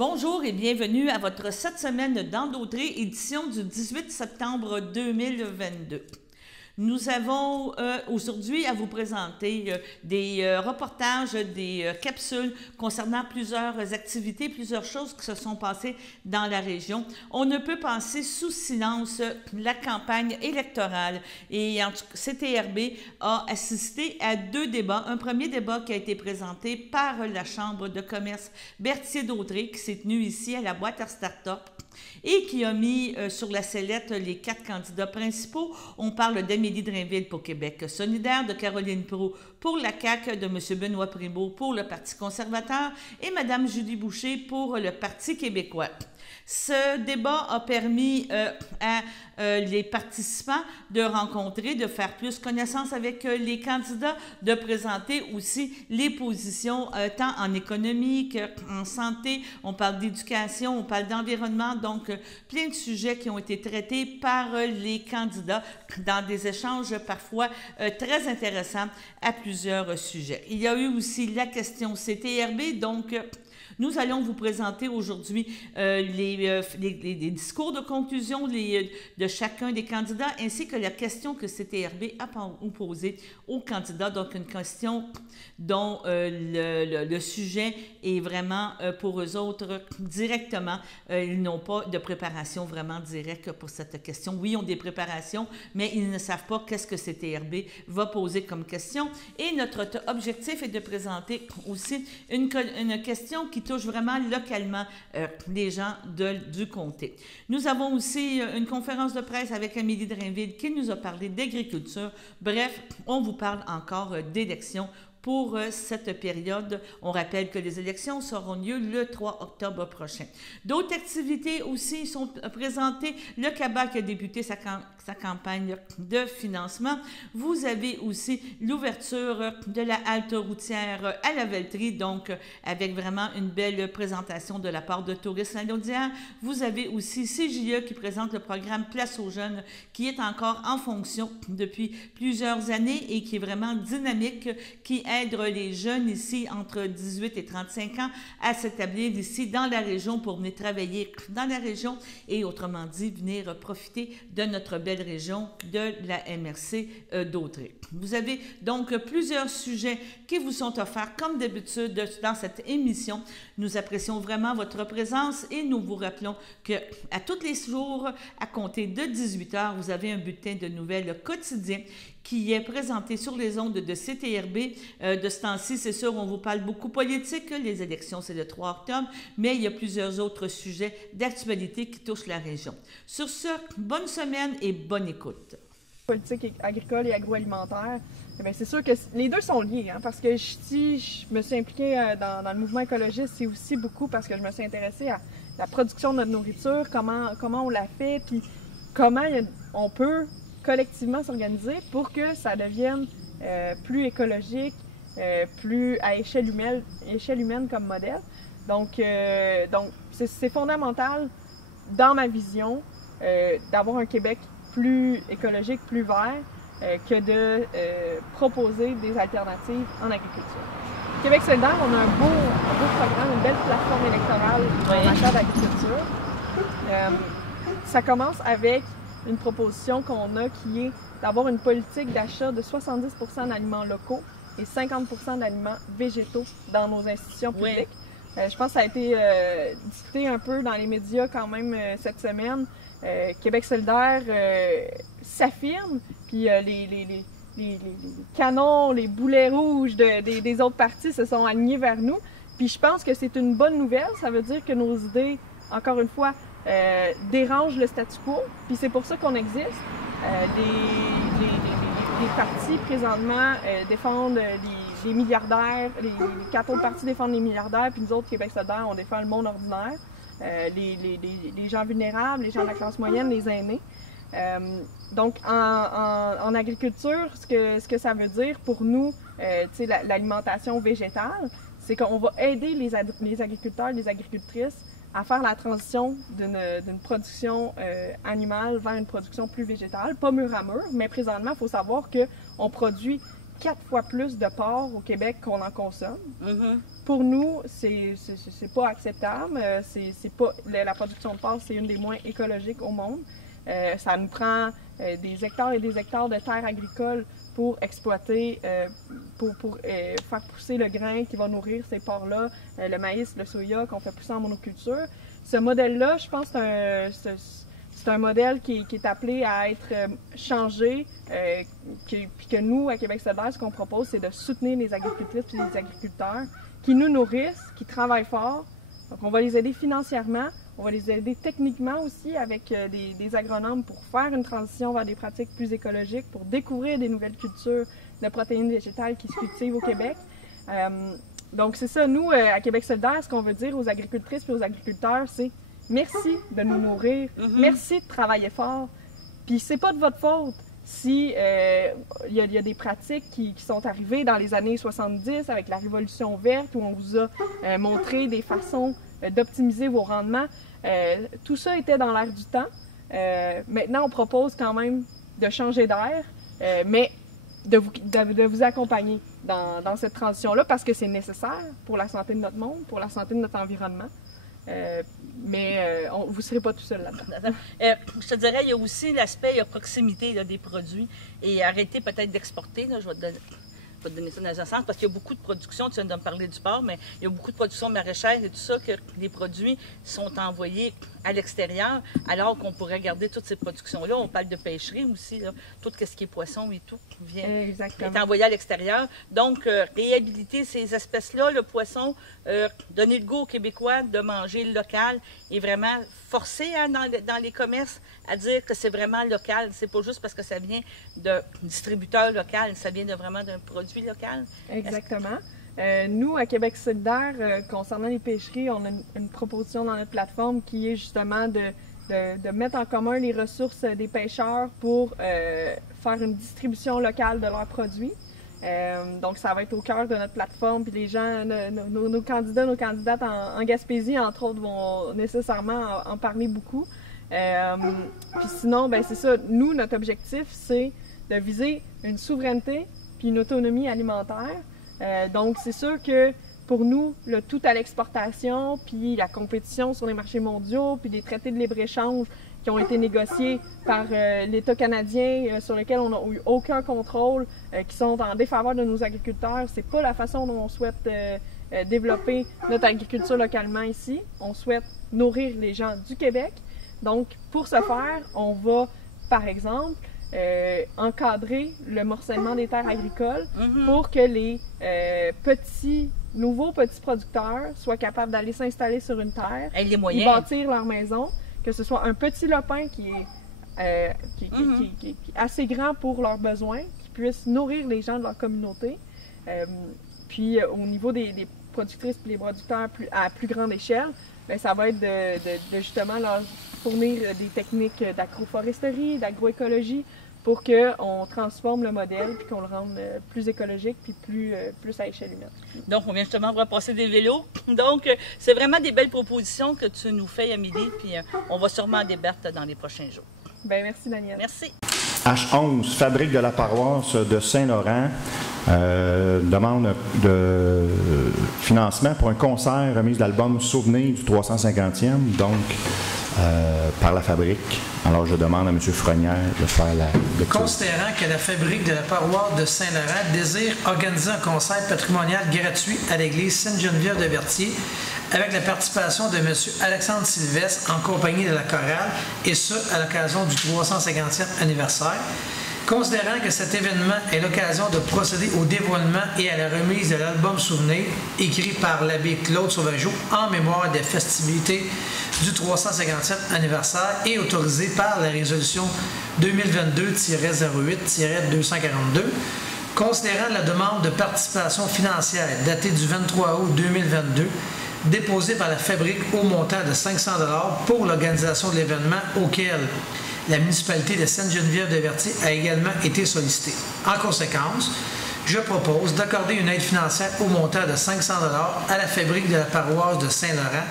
Bonjour et bienvenue à votre 7 semaines dans Dautré, édition du 18 septembre 2022. Nous avons aujourd'hui à vous présenter des reportages, des capsules concernant plusieurs activités, plusieurs choses qui se sont passées dans la région. On ne peut passer sous silence la campagne électorale et CTRB a assisté à deux débats. Un premier débat qui a été présenté par la Chambre de commerce Berthier-Dautré qui s'est tenu ici à la boîte à start-up et qui a mis sur la sellette les 4 candidats principaux. On parle d'Amélie Drainville pour Québec solidaire, de Caroline Proulx pour la CAQ, de M. Benoît Primeau pour le Parti conservateur et Mme Julie Boucher pour le Parti québécois. Ce débat a permis à les participants de rencontrer, de faire plus connaissance avec les candidats, de présenter aussi les positions tant en économie qu'en santé. On parle d'éducation, on parle d'environnement, donc plein de sujets qui ont été traités par les candidats dans des échanges parfois très intéressants à plusieurs sujets. Il y a eu aussi la question CTRB, donc nous allons vous présenter aujourd'hui les discours de conclusion de chacun des candidats ainsi que la question que CTRB a posée aux candidats. Donc, une question dont le sujet est vraiment pour eux autres directement. Ils n'ont pas de préparation vraiment directe pour cette question. Oui, ils ont des préparations, mais ils ne savent pas qu'est-ce que CTRB va poser comme question. Et notre objectif est de présenter aussi une question qui touche vraiment localement les gens du comté. Nous avons aussi une conférence de presse avec Amélie Drainville qui nous a parlé d'agriculture. Bref, on vous parle encore d'élections pour cette période. On rappelle que les élections auront lieu le 3 octobre prochain. D'autres activités aussi sont présentées. Le CABA qui a débuté sa campagne de financement. Vous avez aussi l'ouverture de la halte routière à la Velleterie, donc avec vraiment une belle présentation de la part de Tourisme à l'Audière. Vous avez aussi CJE qui présente le programme Place aux jeunes qui est encore en fonction depuis plusieurs années et qui est vraiment dynamique, qui aide les jeunes ici entre 18 et 35 ans à s'établir ici dans la région pour venir travailler dans la région et autrement dit venir profiter de notre belle région de la MRC Dautré. Vous avez donc plusieurs sujets qui vous sont offerts comme d'habitude dans cette émission. Nous apprécions vraiment votre présence et nous vous rappelons qu'à tous les jours, à compter de 18 h, vous avez un bulletin de nouvelles quotidien qui est présenté sur les ondes de CTRB. De ce temps-ci, c'est sûr, on vous parle beaucoup politique. Les élections, c'est le 3 octobre, mais il y a plusieurs autres sujets d'actualité qui touchent la région. Sur ce, bonne semaine et bonne écoute. Politique agricole et agroalimentaire, c'est sûr que les deux sont liés, parce que si je me suis impliquée dans le mouvement écologiste, c'est aussi beaucoup parce que je me suis intéressée à la production de notre nourriture, comment on la fait, puis comment on peut collectivement s'organiser pour que ça devienne plus écologique, plus à échelle humaine comme modèle. Donc c'est fondamental dans ma vision d'avoir un Québec plus écologique, plus vert, que de proposer des alternatives en agriculture. Québec solidaire, on a un beau programme, une belle plateforme électorale en matière d'agriculture. Ça commence avec une proposition qu'on a qui est d'avoir une politique d'achat de 70% d'aliments locaux et 50% d'aliments végétaux dans nos institutions publiques. Je pense que ça a été discuté un peu dans les médias quand même cette semaine. Québec solidaire s'affirme, puis les canons, les boulets rouges des autres partis se sont alignés vers nous. Puis je pense que c'est une bonne nouvelle. Ça veut dire que nos idées, encore une fois, dérangent le statu quo. Puis c'est pour ça qu'on existe. Les partis présentement défendent les milliardaires, les 4 autres partis défendent les milliardaires, puis nous autres, Québec solidaire, on défend le monde ordinaire, les gens vulnérables, les gens de la classe moyenne, les aînés. Donc en agriculture, ce que ça veut dire pour nous, l'alimentation végétale, c'est qu'on va aider les agriculteurs, les agricultrices à faire la transition d'une production animale vers une production plus végétale, pas mur à mur, mais présentement, il faut savoir qu'on produit 4 fois plus de porc au Québec qu'on en consomme. Mm-hmm. Pour nous, c'est pas acceptable. C'est pas, la production de porc, c'est une des moins écologiques au monde. Ça nous prend des hectares et des hectares de terres agricoles pour exploiter, pour faire pousser le grain qui va nourrir ces porcs-là, le maïs, le soya qu'on fait pousser en monoculture. Ce modèle-là, je pense que c'est un modèle qui est appelé à être changé, puis que nous, à Québec solidaire, ce qu'on propose, c'est de soutenir les agricultrices et les agriculteurs qui nous nourrissent, qui travaillent fort. Donc, on va les aider financièrement, on va les aider techniquement aussi avec des agronomes pour faire une transition vers des pratiques plus écologiques, pour découvrir des nouvelles cultures de protéines végétales qui se cultivent au Québec. Donc, c'est ça, nous, à Québec solidaire, ce qu'on veut dire aux agricultrices et aux agriculteurs, c'est merci de nous nourrir, merci de travailler fort, puis c'est pas de votre faute si il y a des pratiques qui sont arrivées dans les années 70 avec la Révolution verte où on vous a montré des façons d'optimiser vos rendements. Tout ça était dans l'air du temps. Maintenant, on propose quand même de changer d'air, mais de vous accompagner dans cette transition-là parce que c'est nécessaire pour la santé de notre monde, pour la santé de notre environnement. Mais vous ne serez pas tout seul là-dedans. Je te dirais, il y a aussi l'aspect proximité là, des produits et arrêter peut-être d'exporter. Je vais te donner ça dans un sens parce qu'il y a beaucoup de production, tu viens de me parler du porc, mais il y a beaucoup de production maraîchère et tout ça que les produits sont envoyés à l'extérieur alors qu'on pourrait garder toutes ces productions-là. On parle de pêcherie aussi, là. Tout ce qui est poisson et tout vient est envoyé à l'extérieur. Donc, réhabiliter ces espèces-là, le poisson, donner le goût aux Québécois de manger local et vraiment forcer dans les commerces à dire que c'est vraiment local. C'est pas juste parce que ça vient de distributeurs locaux, ça vient vraiment d'un produit local. Exactement. Nous, à Québec solidaire, concernant les pêcheries, on a une proposition dans notre plateforme qui est justement de mettre en commun les ressources des pêcheurs pour faire une distribution locale de leurs produits. Donc, ça va être au cœur de notre plateforme. Puis les gens, nos candidats, nos candidates en Gaspésie, entre autres, vont nécessairement en parler beaucoup. Puis sinon, ben c'est ça. Nous, notre objectif, c'est de viser une souveraineté puis une autonomie alimentaire. Donc, c'est sûr que pour nous, le tout à l'exportation, puis la compétition sur les marchés mondiaux, puis les traités de libre-échange qui ont été négociés par l'État canadien, sur lesquels on n'a eu aucun contrôle, qui sont en défaveur de nos agriculteurs, c'est pas la façon dont on souhaite développer notre agriculture localement ici. On souhaite nourrir les gens du Québec. Donc, pour ce faire, on va, par exemple, encadrer le morcellement des terres agricoles pour que les nouveaux petits producteurs soient capables d'aller s'installer sur une terre et bâtir leur maison, que ce soit un petit lopin qui est assez grand pour leurs besoins, qui puisse nourrir les gens de leur communauté. Puis au niveau des productrices et des producteurs à plus grande échelle, bien, ça va être de justement leur fournir des techniques d'agroforesterie, d'agroécologie pour qu'on transforme le modèle puis qu'on le rende plus écologique puis plus à échelle humaine. Donc, on vient justement de repasser des vélos. Donc, c'est vraiment des belles propositions que tu nous fais, Amélie, puis on va sûrement débattre dans les prochains jours. Bien, merci, Daniel. Merci. H11, fabrique de la paroisse de Saint-Laurent, demande de financement pour un concert remise d'album Souvenir du 350e, donc par la fabrique. Alors, je demande à M. Frenière de faire la lecture. Considérant que la fabrique de la paroisse de Saint-Laurent désire organiser un concert patrimonial gratuit à l'église Sainte-Geneviève de Vertier avec la participation de M. Alexandre Sylvestre en compagnie de la chorale, et ce, à l'occasion du 350e anniversaire. Considérant que cet événement est l'occasion de procéder au dévoilement et à la remise de l'album Souvenir, écrit par l'abbé Claude Sauvageau en mémoire des festivités du 350e anniversaire et autorisé par la résolution 2022-08-242, considérant la demande de participation financière datée du 23 août 2022, déposée par la fabrique au montant de 500 $ pour l'organisation de l'événement auquel la municipalité de Sainte-Geneviève-de-Vertier a également été sollicitée. En conséquence, je propose d'accorder une aide financière au montant de 500 $ à la fabrique de la paroisse de Saint-Laurent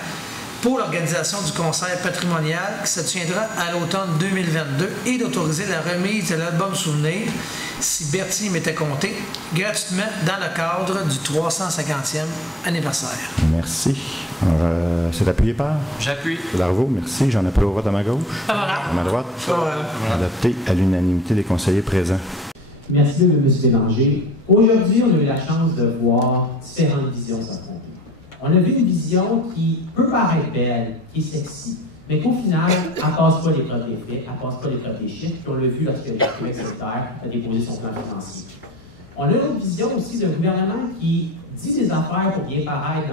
pour l'organisation du concert patrimonial qui se tiendra à l'automne 2022 et d'autoriser la remise de l'album Souvenir si Berthier m'était compté, gratuitement dans le cadre du 350e anniversaire. Merci. C'est appuyé par? J'appuie. Larveau, merci. J'en appelle au vote à ma gauche. Favorable. À ma droite. Favorable. Adopté à l'unanimité des conseillers présents. Merci, M. Bélanger. Aujourd'hui, on a eu la chance de voir différentes visions s'affronter. On a vu une vision qui peut paraître belle, qui est sexy, mais qu'au final, elle ne passe pas l'épreuve des faits, elle ne passe pas l'épreuve des chiffres, puis on l'a vu lorsque le Québec solidaire a déposé son plan financier. On a une autre vision aussi d'un gouvernement qui dit des affaires pour bien paraître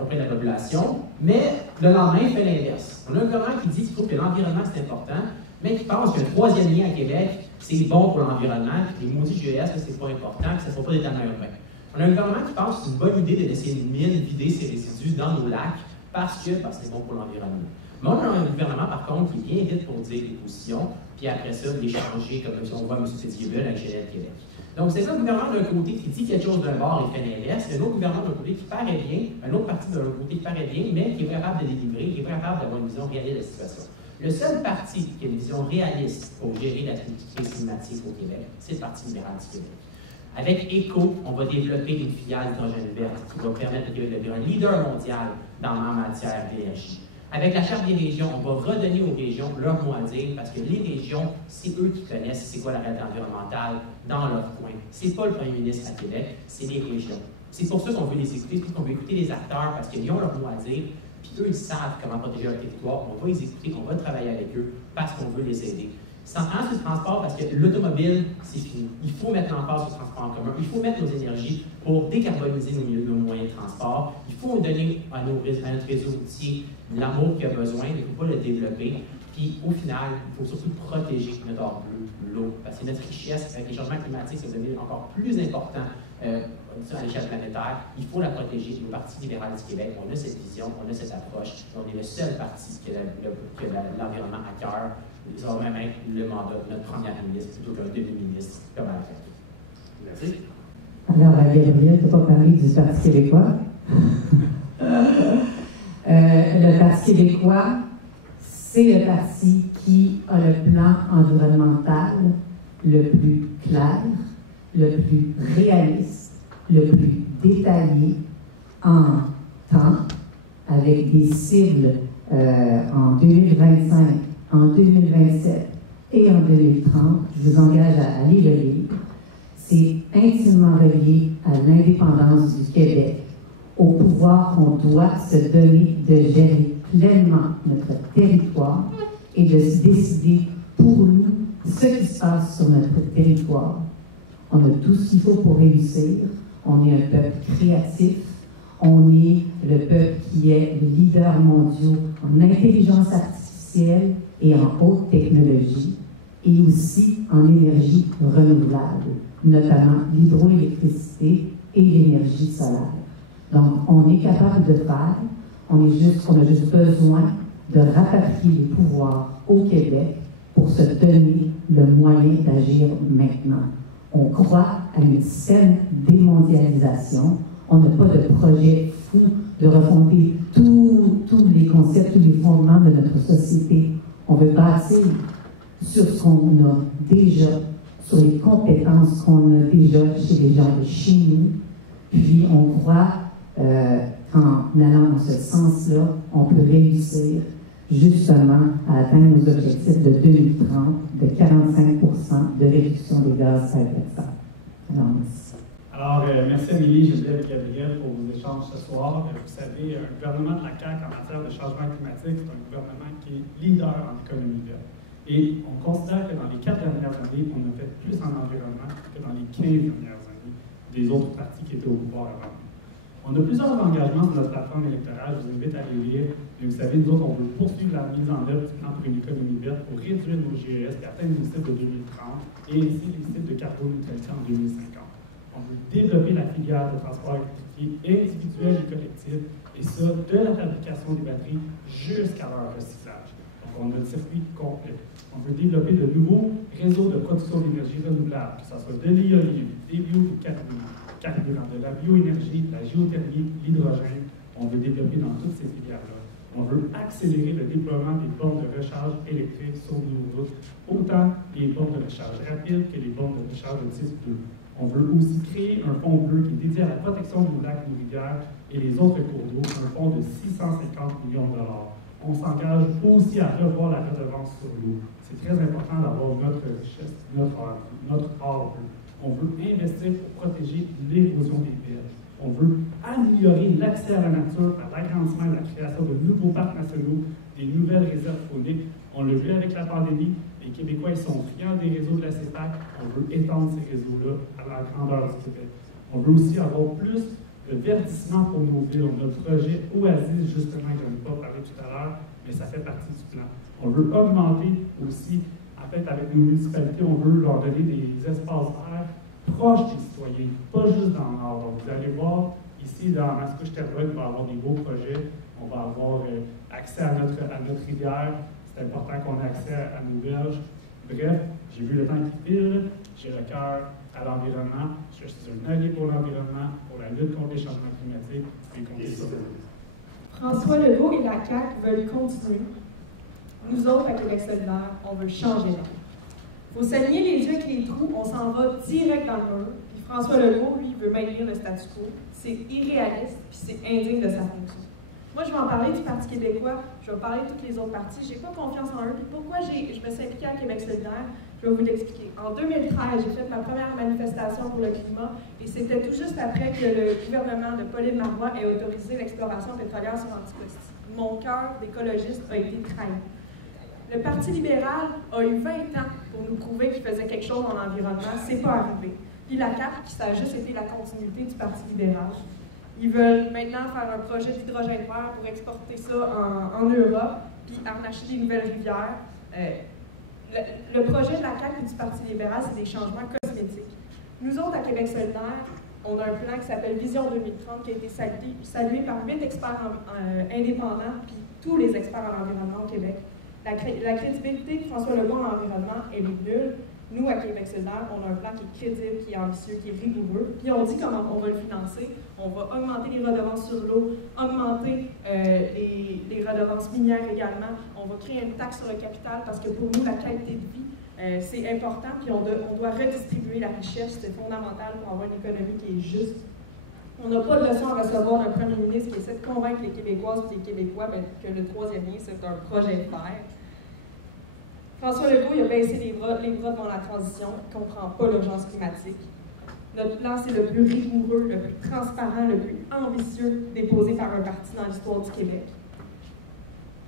auprès de la population, mais le lendemain, il fait l'inverse. On a un gouvernement qui dit qu'il trouve que l'environnement, c'est important, mais qui pense qu'un troisième lien à Québec, c'est bon pour l'environnement, que les maudits GES, c'est pas important, que ce ne soit pas des étalements urbains. On a un gouvernement qui pense que c'est une bonne idée de laisser une mine vider ses résidus dans nos lacs parce que c'est bon pour l'environnement. Mais on a un gouvernement, par contre, qui est bien vite pour dire des positions, puis après ça, les changer, comme on voit M. Fitzgibbon avec GLL Québec. Donc, c'est ça, un gouvernement d'un côté qui dit quelque chose d'un bord et fait l'inverse, un autre gouvernement d'un côté qui paraît bien, un autre parti d'un autre côté qui paraît bien, mais qui est capable de délivrer, qui est capable d'avoir une vision réaliste de la situation. Le seul parti qui a une vision réaliste pour gérer la crise climatique au Québec, c'est le Parti libéral du Québec. Avec ECO, on va développer une filiale d'hydrogène verte qui va permettre de devenir un leader mondial en matière d'énergie. Avec la Charte des régions, on va redonner aux régions leur mot à dire parce que les régions, c'est eux qui connaissent c'est quoi la réalité environnementale dans leur coin. C'est pas le premier ministre à Québec, c'est les régions. C'est pour ça qu'on veut les écouter, c'est qu'on veut écouter les acteurs parce qu'ils ont leur mot à dire, puis eux, ils savent comment protéger leur territoire. On va les écouter, on va travailler avec eux parce qu'on veut les aider. C'est en France, le transport, parce que l'automobile, c'est fini. Il faut mettre en place le transport en commun. Il faut mettre nos énergies pour décarboniser nos moyens de transport. Il faut donner à notre réseau routier l'amour qu'il a besoin. Il ne faut pas le développer. Puis, au final, il faut surtout protéger notre or bleu, l'eau. Parce que notre richesse, avec les changements climatiques, c'est devenu encore plus important à l'échelle planétaire. Il faut la protéger. Le Parti libéral du Québec, on a cette vision, on a cette approche. On est le seul parti qui a l'environnement à cœur. Ça va même être le mandat de notre première ministre plutôt qu'un demi-ministre comme à la fin. Merci. Alors, Gabriel, tu n'as pas parlé du Parti québécois. Le Parti québécois, c'est le parti qui a le plan environnemental le plus clair, le plus réaliste, le plus détaillé en temps, avec des cibles en 2025, en 2027 et en 2030. Je vous engage à aller le lire. C'est intimement relié à l'indépendance du Québec, au pouvoir qu'on doit se donner de gérer pleinement notre territoire et de se décider pour nous ce qui se passe sur notre territoire. On a tout ce qu'il faut pour réussir. On est un peuple créatif. On est le peuple qui est le leader mondial en intelligence artificielle et en haute technologie, et aussi en énergie renouvelable, notamment l'hydroélectricité et l'énergie solaire. Donc, on est capable de faire, on a juste besoin de rapatrier les pouvoirs au Québec pour se donner le moyen d'agir maintenant. On croit à une saine démondialisation. On n'a pas de projet fou de refonder tous les concepts, tous les fondements de notre société. On veut bâtir sur ce qu'on a déjà, sur les compétences qu'on a déjà chez les gens de chez nous. Puis on croit qu'en allant dans ce sens-là, on peut réussir justement à atteindre nos objectifs de 2030 de 45% de réduction des gaz à effet de serre. Alors, merci. Alors, merci Amélie, Geneviève et Gabriel pour vos échanges ce soir. Vous savez, un gouvernement de la CAQ en matière de changement climatique, c'est un gouvernement qui est leader en économie verte. Et on considère que dans les 4 dernières années, on a fait plus en environnement que dans les 15 dernières années des autres partis qui étaient au pouvoir avant nous. On a plusieurs engagements sur notre plateforme électorale, je vous invite à les lire. Mais vous savez, nous autres, on veut poursuivre la mise en œuvre du plan pour une économie verte pour réduire nos GES et atteindre nos cibles de 2030 et ainsi les cibles de carboneutralité en 2050. On veut développer la filière de transport électrique individuel et collectif, et ça, de la fabrication des batteries jusqu'à leur recyclage. Donc, on a un circuit complet. On veut développer de nouveaux réseaux de production d'énergie renouvelable, que ce soit de l'éolien, des biocarburants, de la bioénergie, de la géothermie, l'hydrogène. On veut développer dans toutes ces filières-là. On veut accélérer le déploiement des bornes de recharge électrique sur nos routes, autant les bornes de recharge rapide que les bornes de recharge de type 2. On veut aussi créer un fonds bleu qui est dédié à la protection de nos lacs, nos rivières et les autres cours d'eau, un fonds de 650 millions de dollars. On s'engage aussi à revoir la redevance sur l'eau. C'est très important d'avoir notre richesse, notre or bleu. On veut investir pour protéger l'érosion des berges. On veut améliorer l'accès à la nature par l'agrandissement et la création de nouveaux parcs nationaux, des nouvelles réserves fauniques. On l'a vu avec la pandémie, les Québécois ils sont friands des réseaux de la CEPAC. On veut étendre ces réseaux-là à la grandeur du Québec. On veut aussi avoir plus de verdissement pour nos villes. On a le projet Oasis, justement, que je n'ai pas parlé tout à l'heure, mais ça fait partie du plan. On veut augmenter aussi, en fait, avec nos municipalités, on veut leur donner des espaces verts proches des citoyens, pas juste dans le nord. Donc, vous allez voir, ici, dans Mascouche-Terrebonne, on va avoir des beaux projets. On va avoir accès à notre rivière. C'est important qu'on ait accès à nos berges. Bref, j'ai vu le temps qui file. J'ai le cœur à l'environnement. Je suis un allié pour l'environnement, pour la lutte contre les changements climatiques et contre les sauvegardes. François Legault et la CAQ veulent continuer. Nous autres, à Québec solidaire, on veut changer d'air. Il faut s'aligner les yeux avec les trous, on s'en va direct dans le mur. Puis François Legault, lui, veut maintenir le statu quo. C'est irréaliste, puis c'est indigne de sa fonction. Moi, je vais en parler du Parti québécois, je vais parler de toutes les autres partis. Je n'ai pas confiance en eux. Puis pourquoi je me suis impliquée à Québec solidaire, je vais vous l'expliquer. En 2013, j'ai fait ma première manifestation pour le climat et c'était tout juste après que le gouvernement de Pauline Marois ait autorisé l'exploration pétrolière sur Anticosti. Mon cœur d'écologiste a été trahi. Le Parti libéral a eu 20 ans pour nous prouver qu'il faisait quelque chose dans l'environnement. C'est pas arrivé. Puis la CAQ, ça a juste été la continuité du Parti libéral. Ils veulent maintenant faire un projet d'hydrogène vert pour exporter ça en Europe, puis harnacher des nouvelles rivières. Le projet de la CAQ et du Parti libéral, c'est des changements cosmétiques. Nous autres, à Québec solidaire, on a un plan qui s'appelle Vision 2030 qui a été salué par 8 experts indépendants, puis tous les experts en environnement au Québec. La crédibilité de François Legault en environnement, elle est nulle. Nous, à Québec solidaire, on a un plan qui est crédible, qui est ambitieux, qui est rigoureux. Puis on dit comment on va le financer. On va augmenter les redevances sur l'eau, augmenter les redevances minières également. On va créer une taxe sur le capital parce que pour nous, la qualité de vie, c'est important. Puis on doit redistribuer la richesse. C'est fondamental pour avoir une économie qui est juste. On n'a pas de leçon à recevoir d'un premier ministre qui essaie de convaincre les Québécoises et les Québécois que le troisième lien, c'est un projet de fer. François Legault, il a baissé les bras devant la transition, il ne comprend pas l'urgence climatique. Notre plan, c'est le plus rigoureux, le plus transparent, le plus ambitieux déposé par un parti dans l'histoire du Québec.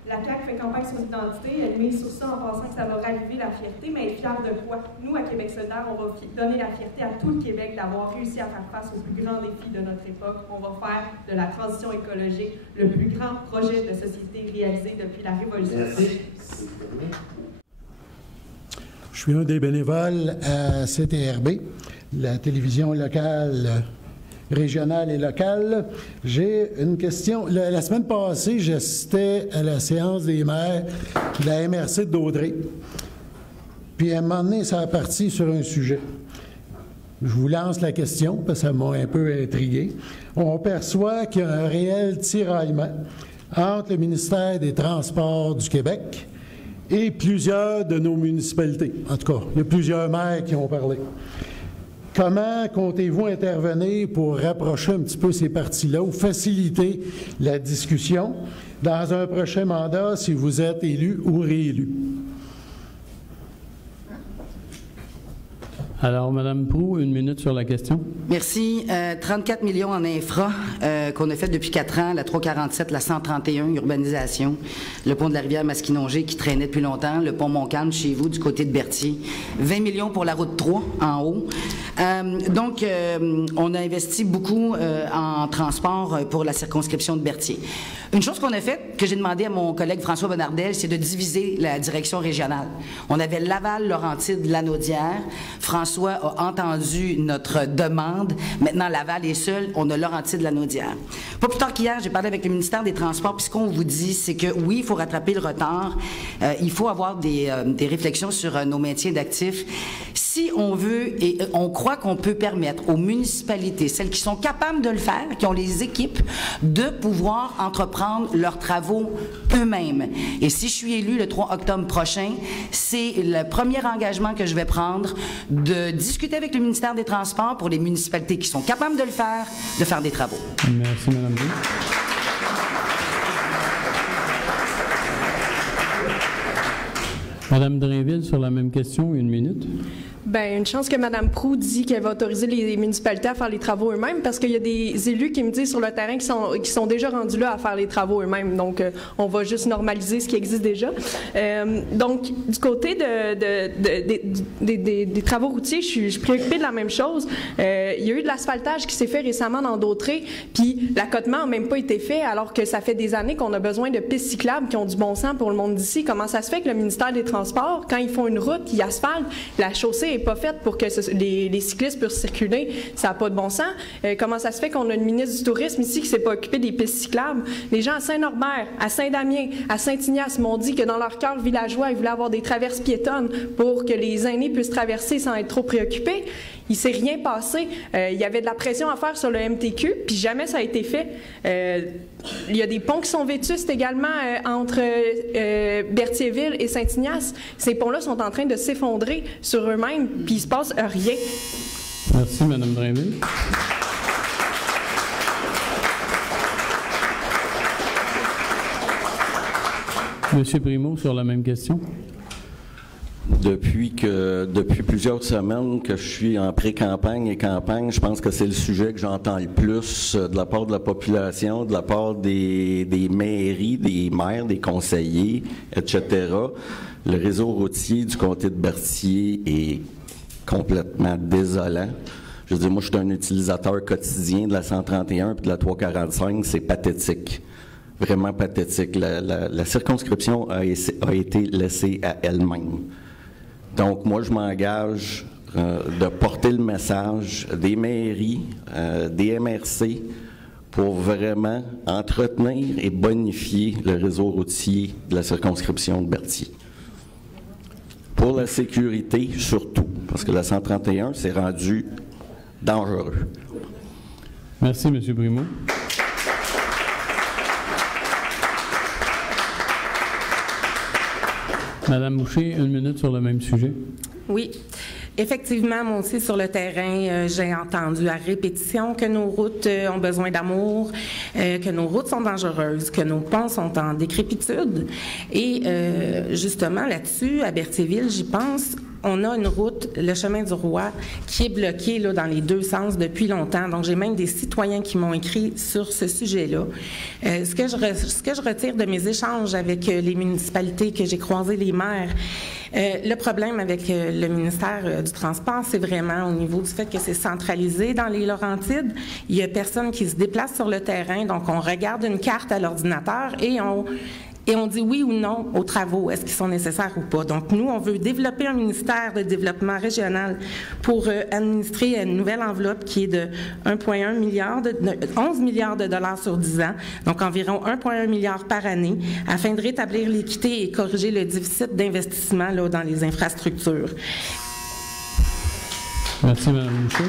La CAQ fait campagne sur l'identité, elle mise sur ça en pensant que ça va raviver la fierté, mais elle est fière de quoi? Nous, à Québec solidaire, on va donner la fierté à tout le Québec d'avoir réussi à faire face aux plus grands défis de notre époque. On va faire de la transition écologique le plus grand projet de société réalisé depuis la Révolution. Merci. Je suis un des bénévoles à CTRB, la télévision locale, régionale et locale. J'ai une question. La semaine passée, j'assistais à la séance des maires de la MRC de Daudray. Puis à un moment donné, ça a parti sur un sujet. Je vous lance la question, parce que ça m'a un peu intrigué. On perçoit qu'il y a un réel tiraillement entre le ministère des Transports du Québec et plusieurs de nos municipalités. En tout cas, il y a plusieurs maires qui ont parlé. Comment comptez-vous intervenir pour rapprocher un petit peu ces partis-là ou faciliter la discussion dans un prochain mandat si vous êtes élu ou réélu? Alors, Mme Proulx, 1 minute sur la question. Merci. 34 millions en infra qu'on a fait depuis 4 ans, la 347, la 131, urbanisation, le pont de la rivière Masquinongé qui traînait depuis longtemps, le pont Montcalm chez vous du côté de Berthier, 20 millions pour la route 3 en haut. Donc, on a investi beaucoup en transport pour la circonscription de Berthier. Une chose qu'on a faite, que j'ai demandé à mon collègue François Bonnardel, c'est de diviser la direction régionale. On avait Laval, Laurentides, Lanaudière. François a entendu notre demande. Maintenant, Laval est seul. On a Laurentides, Lanaudière. Pas plus tard qu'hier, j'ai parlé avec le ministère des Transports. Puis ce qu'on vous dit, c'est que oui, il faut rattraper le retard. Il faut avoir des réflexions sur nos maintiens d'actifs. Si on veut et on croit qu'on peut permettre aux municipalités, celles qui sont capables de le faire, qui ont les équipes, de pouvoir entreprendre leurs travaux eux-mêmes. Et si je suis élue le 3 octobre prochain, c'est le premier engagement que je vais prendre, de discuter avec le ministère des Transports pour les municipalités qui sont capables de le faire, de faire des travaux. Merci, Mme Dru. Madame Drainville, sur la même question, 1 minute. Bien, une chance que Mme Proulx dit qu'elle va autoriser les municipalités à faire les travaux eux-mêmes, parce qu'il y a des élus qui me disent sur le terrain qui sont déjà rendus là à faire les travaux eux-mêmes. Donc, on va juste normaliser ce qui existe déjà. Donc, du côté des travaux routiers, je suis préoccupée de la même chose. Il y a eu de l'asphaltage qui s'est fait récemment dans Dautré, puis l'accotement n'a même pas été fait, alors que ça fait des années qu'on a besoin de pistes cyclables qui ont du bon sens pour le monde d'ici. Comment ça se fait que le ministère des Transports, quand ils font une route, ils asphaltent, la chaussée n'est pas faite pour que les cyclistes puissent circuler? Ça n'a pas de bon sens. Comment ça se fait qu'on a une ministre du Tourisme ici qui ne s'est pas occupée des pistes cyclables? Les gens à Saint-Norbert, à Saint-Damien, à Saint-Ignace m'ont dit que dans leur cœur villageois, ils voulaient avoir des traverses piétonnes pour que les aînés puissent traverser sans être trop préoccupés. Il ne s'est rien passé. Il y avait de la pression à faire sur le MTQ, puis jamais ça a été fait. Il y a des ponts qui sont vétustes également entre Berthierville et Saint-Ignace. Ces ponts-là sont en train de s'effondrer sur eux-mêmes, puis il ne se passe rien. Merci, Mme Drainville. Monsieur Primo, sur la même question. Depuis plusieurs semaines que je suis en pré-campagne et campagne, je pense que c'est le sujet que j'entends le plus de la part de la population, de la part des mairies, des maires, des conseillers, etc. Le réseau routier du comté de Berthier est complètement désolant. Je veux dire, moi, je suis un utilisateur quotidien de la 131 et de la 345, c'est pathétique. Vraiment pathétique. La circonscription a été laissée à elle-même. Donc, moi, je m'engage de porter le message des mairies, des MRC, pour vraiment entretenir et bonifier le réseau routier de la circonscription de Berthier. Pour la sécurité, surtout, parce que la 131 s'est rendue dangereux. Merci, M. Primo. Madame Boucher, 1 minute sur le même sujet. Oui. Effectivement, moi aussi, sur le terrain, j'ai entendu à répétition que nos routes ont besoin d'amour, que nos routes sont dangereuses, que nos ponts sont en décrépitude. Et justement, là-dessus, à Berthierville, j'y pense, on a une route, le chemin du Roi, qui est bloquée là, dans les deux sens depuis longtemps. Donc, j'ai même des citoyens qui m'ont écrit sur ce sujet-là. Ce que je retire de mes échanges avec les municipalités que j'ai croisées, les maires, le problème avec le ministère du Transport, c'est vraiment au niveau du fait que c'est centralisé dans les Laurentides. Il n'y a personne qui se déplace sur le terrain, donc on regarde une carte à l'ordinateur et on dit oui ou non aux travaux, est-ce qu'ils sont nécessaires ou pas. Donc, nous, on veut développer un ministère de développement régional pour administrer une nouvelle enveloppe qui est de 1,1 milliard, 11 milliards de dollars sur 10 ans, donc environ 1,1 milliard par année, afin de rétablir l'équité et corriger le déficit d'investissement là, dans les infrastructures. Merci, Mme Boucher.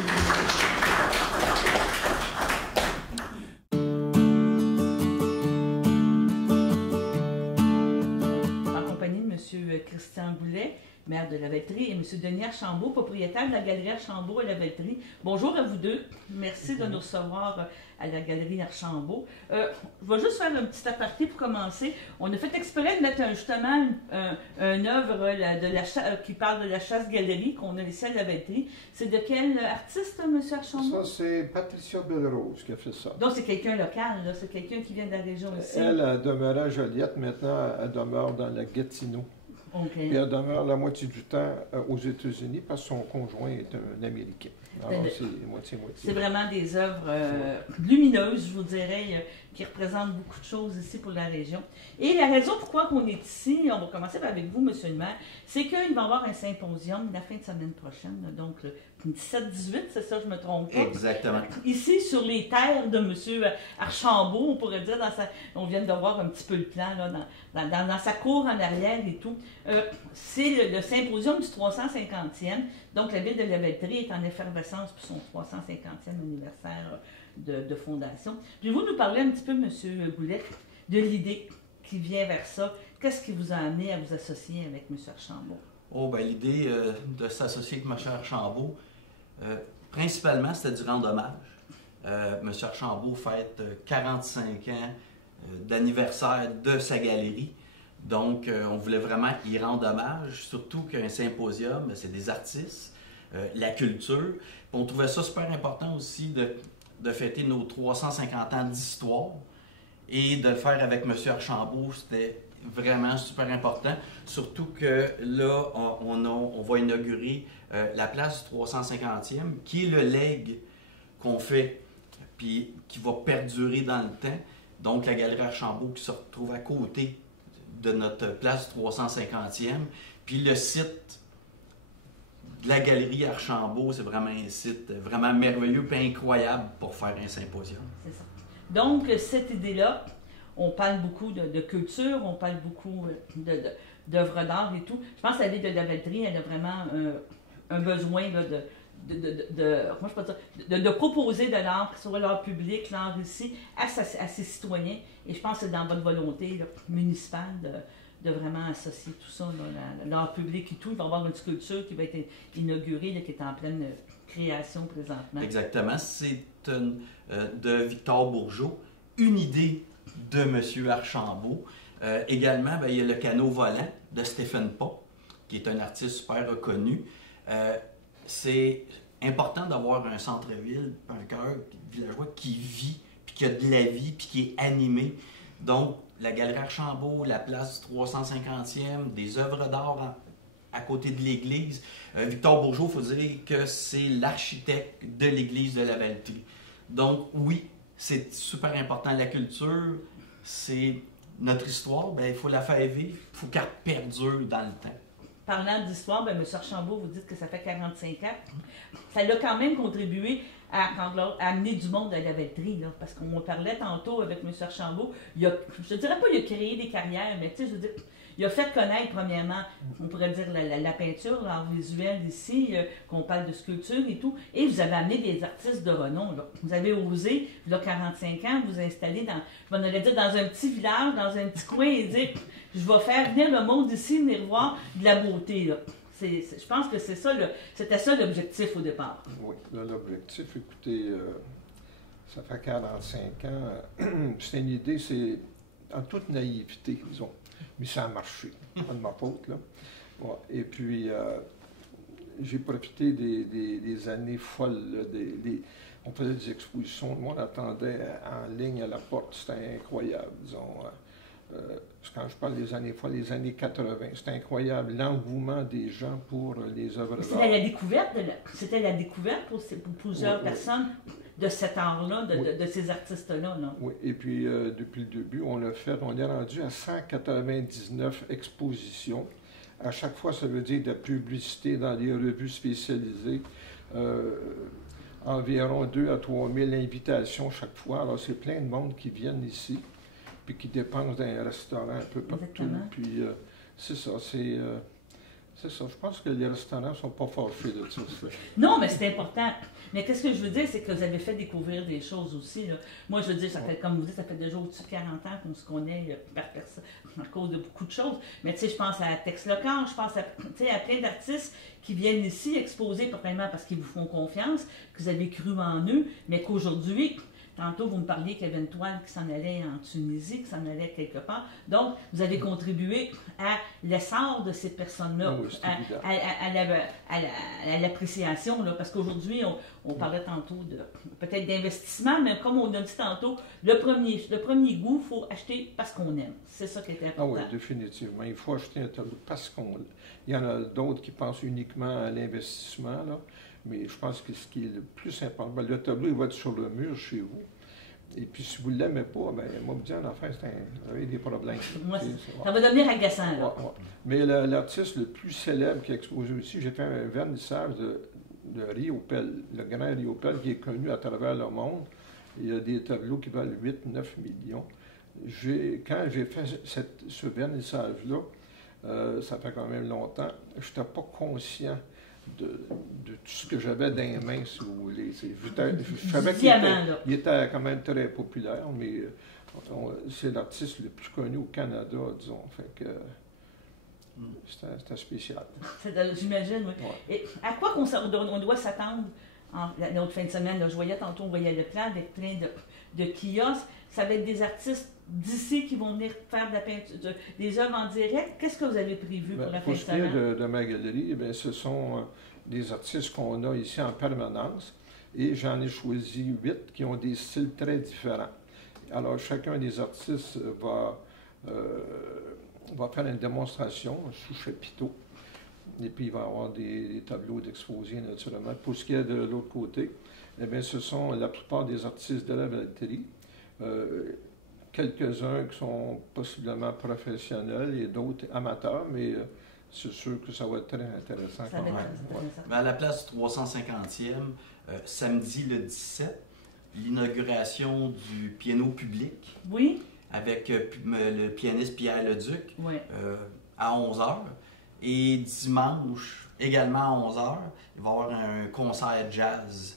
Christian Goulet, maire de Lavaltrie, et M. Denis Archambault, propriétaire de la Galerie Archambault à Lavaltrie. Bonjour à vous deux. Merci de nous recevoir à la Galerie Archambault. Je vais juste faire un petit aparté pour commencer. On a fait exprès de mettre justement une œuvre qui parle de la chasse-galerie qu'on a laissée à Lavaltrie. C'est de quel artiste, M. Archambault? Ça, c'est Patricia Belrose qui a fait ça. Donc, c'est quelqu'un local, là. C'est quelqu'un qui vient de la région aussi. Elle demeurait à Joliette. Maintenant, elle demeure dans la Gatineau. Okay. Et elle demeure la moitié du temps aux États-Unis parce que son conjoint est un Américain. Alors, c'est moitié-moitié. C'est vraiment des œuvres lumineuses, je vous dirais, qui représentent beaucoup de choses ici pour la région. Et la raison pourquoi on est ici, on va commencer avec vous, M. le maire, c'est qu'il va y avoir un symposium la fin de semaine prochaine, donc le 17-18, c'est ça, je ne me trompe pas? Exactement. Ici, sur les terres de M. Archambault, on pourrait dire, on vient de voir un petit peu le plan, là, dans sa cour en arrière et tout. C'est le symposium du 350e. Donc, la ville de Lavaltrie est en effervescence pour son 350e anniversaire de fondation. Pouvez-vous nous parler un petit peu, M. Goulet, de l'idée qui vient vers ça? Qu'est-ce qui vous a amené à vous associer avec M. Archambault? Oh, ben l'idée de s'associer avec M. Archambault, principalement, c'était du rendre hommage. M. Archambault fête 45 ans d'anniversaire de sa galerie. Donc, on voulait vraiment y rendre hommage, surtout qu'un symposium, c'est des artistes, la culture. Puis on trouvait ça super important aussi de fêter nos 350 ans d'histoire et de le faire avec M. Archambault, c'était vraiment super important, surtout que là, on va inaugurer la place du 350e, qui est le legs qu'on fait, puis qui va perdurer dans le temps. Donc, la Galerie Archambault qui se retrouve à côté de notre place du 350e. Puis le site de la Galerie Archambault, c'est vraiment un site vraiment merveilleux et incroyable pour faire un symposium. C'est ça. Donc, cette idée-là, on parle beaucoup de culture, on parle beaucoup d'œuvres d'art et tout. Je pense que la ville de Lavaltrie, elle a vraiment un besoin là, de proposer de l'art, que ce soit l'art public, l'art ici, à ses citoyens. Et je pense que c'est dans votre volonté là, municipale de vraiment associer tout ça, l'art public et tout. Il va y avoir une sculpture qui va être inaugurée, là, qui est en pleine création présentement. Exactement. C'est de Victor Bourgeot, une idée de M. Archambault. Également, il y a le canot volant de Stéphane Pont, qui est un artiste super reconnu. C'est important d'avoir un centre-ville, un cœur villageois qui vit, puis qui a de la vie, puis qui est animé. Donc, la Galerie Archambault, la place du 350e, des œuvres d'art à côté de l'église. Victor Bourgeot, il faut dire que c'est l'architecte de l'église de Lavaltrie. Donc, oui, c'est super important. La culture, c'est notre histoire, il faut la faire vivre, il faut qu'elle perdure dans le temps. Parlant d'histoire, M. Archambault, vous dites que ça fait 45 ans. Ça l'a quand même contribué à amener du monde à Lavaltrie, là, parce qu'on parlait tantôt avec M. Archambault. Je ne dirais pas qu'il a créé des carrières, mais je veux dire, il a fait connaître, premièrement, on pourrait dire la peinture, l'art visuel ici, qu'on parle de sculpture et tout. Et vous avez amené des artistes de renom. Là. Vous avez osé, il y a 45 ans, vous installer dans un petit village, dans un petit coin et dire « Je vais faire venir le monde ici, venir voir de la beauté. » là. Je pense que c'était ça l'objectif au départ. Oui, l'objectif, écoutez, ça fait 45 ans. C'est une idée, c'est en toute naïveté, disons. Mais ça a marché, pas de ma faute, là. Ouais. Et puis, j'ai profité des années folles, là, on faisait des expositions, le monde attendait en ligne à la porte, c'était incroyable, disons. Quand je parle des années folles, les années 80, c'était incroyable, l'engouement des gens pour les œuvres d'art. C'était la découverte pour plusieurs personnes de cet art-là, de ces artistes-là. Là. Oui, et puis depuis le début, on est rendu à 199 expositions. À chaque fois, ça veut dire de la publicité dans des revues spécialisées. Environ 2 à 3 000 invitations chaque fois. Alors, c'est plein de monde qui viennent ici, puis qui dépensent dans un restaurant un peu partout. Exactement. Puis c'est ça, c'est ça. Je pense que les restaurants ne sont pas fâchés de ça. Non, mais c'est important. Mais qu'est-ce que je veux dire, c'est que vous avez fait découvrir des choses aussi. Là. Moi, je veux dire, ça fait, comme vous dites, ça fait déjà au-dessus de 40 ans qu'on se connaît par personne, à cause de beaucoup de choses. Mais tu sais, je pense à Tex Locan, je pense à plein d'artistes qui viennent ici exposer, probablement parce qu'ils vous font confiance, que vous avez cru en eux, mais qu'aujourd'hui, tantôt, vous me parliez qu'il y avait une toile qui s'en allait en Tunisie, qui s'en allait quelque part. Donc, vous avez contribué à l'essor de ces personnes-là, oui, à l'appréciation. Parce qu'aujourd'hui, on parlait tantôt peut-être d'investissement, mais comme on a dit tantôt, le premier goût, il faut acheter parce qu'on aime. C'est ça qui est important. Ah oui, définitivement. Il faut acheter un tableau parce qu'on l'aime. Il y en a d'autres qui pensent uniquement à l'investissement, là. Mais je pense que ce qui est le plus important, le tableau, il va être sur le mur chez vous. Et puis, si vous ne l'aimez pas, moi, je me dis, en affaire, vous avez des problèmes. Moi, ça va devenir agaçant, là. Ouais. Mais l'artiste le plus célèbre qui a exposé aussi, j'ai fait un vernissage le Riopel, le grand Riopel qui est connu à travers le monde. Il y a des tableaux qui valent 8-9 millions. Quand j'ai fait ce vernissage-là, ça fait quand même longtemps, je n'étais pas conscient de tout ce que j'avais dans les mains, si vous voulez. Je savais qu'il était quand même très populaire, mais c'est l'artiste le plus connu au Canada, disons. Fait que c'était spécial. J'imagine, oui. Ouais. Et à quoi on doit s'attendre l'autre fin de semaine? Là, je voyais tantôt, on voyait le plan avec plein de kiosques. Ça va être des artistes d'ici qui vont venir faire de la peinture, des œuvres en direct. Qu'est-ce que vous avez prévu pour la fin de semaine? Pour ce qui est de ma galerie, bien, ce sont des artistes qu'on a ici en permanence. Et j'en ai choisi 8 qui ont des styles très différents. Alors, chacun des artistes va faire une démonstration sous chapiteau. Et puis, il va y avoir des tableaux d'exposés, naturellement. Pour ce qui est de l'autre côté, eh bien, ce sont la plupart des artistes de la Valterie. Quelques-uns qui sont possiblement professionnels et d'autres amateurs, mais c'est sûr que ça va être très intéressant. Ça va être intéressant. À la place du 350e, samedi le 17, l'inauguration du piano public. Oui. Avec le pianiste Pierre Leduc, oui. À 11h. Et dimanche, également à 11h, il va y avoir un concert jazz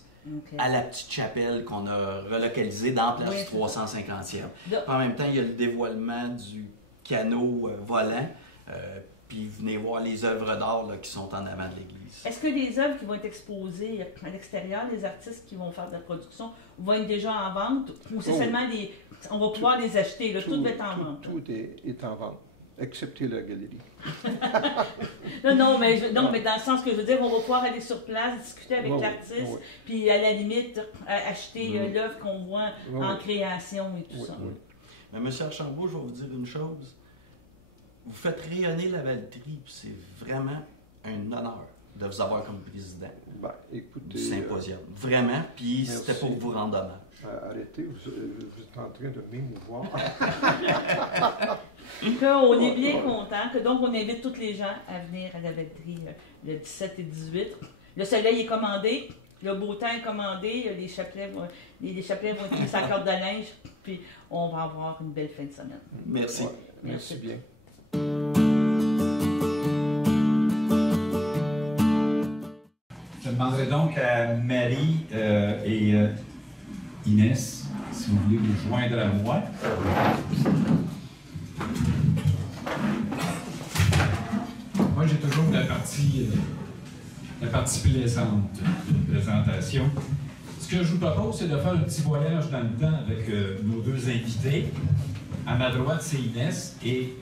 à la petite chapelle qu'on a relocalisé dans la place du 350e. En même temps, il y a le dévoilement du canot volant. Puis venez voir les œuvres d'art qui sont en avant de l'église. Est-ce que les œuvres qui vont être exposées à l'extérieur, les artistes qui vont faire de la production, vont être déjà en vente? Ou c'est seulement des... On va pouvoir les acheter, là, tout va être en vente? Tout est en vente, excepté la galerie. non, mais dans le sens que je veux dire, on va pouvoir aller sur place, discuter avec l'artiste, puis à la limite, acheter l'œuvre qu'on voit en création et tout ça. Mais M. Archambault, je vais vous dire une chose. Vous faites rayonner la Valterie, puis c'est vraiment un honneur de vous avoir comme président du symposium. Vraiment, puis c'était pour vous rendre hommage. Arrêtez, vous êtes en train de m'émouvoir. On est bien contents, donc on invite tous les gens à venir à la Valterie le 17 et 18. Le soleil est commandé, le beau temps est commandé, les chapelets vont être mis sur la corde de neige, puis on va avoir une belle fin de semaine. Merci. Ouais, merci bien. Je demanderai donc à Marie et Inès, si vous voulez vous joindre à moi. Moi, j'ai toujours la partie plaisante de présentation. Ce que je vous propose, c'est de faire un petit voyage dans le temps avec nos deux invités. À ma droite, c'est Inès et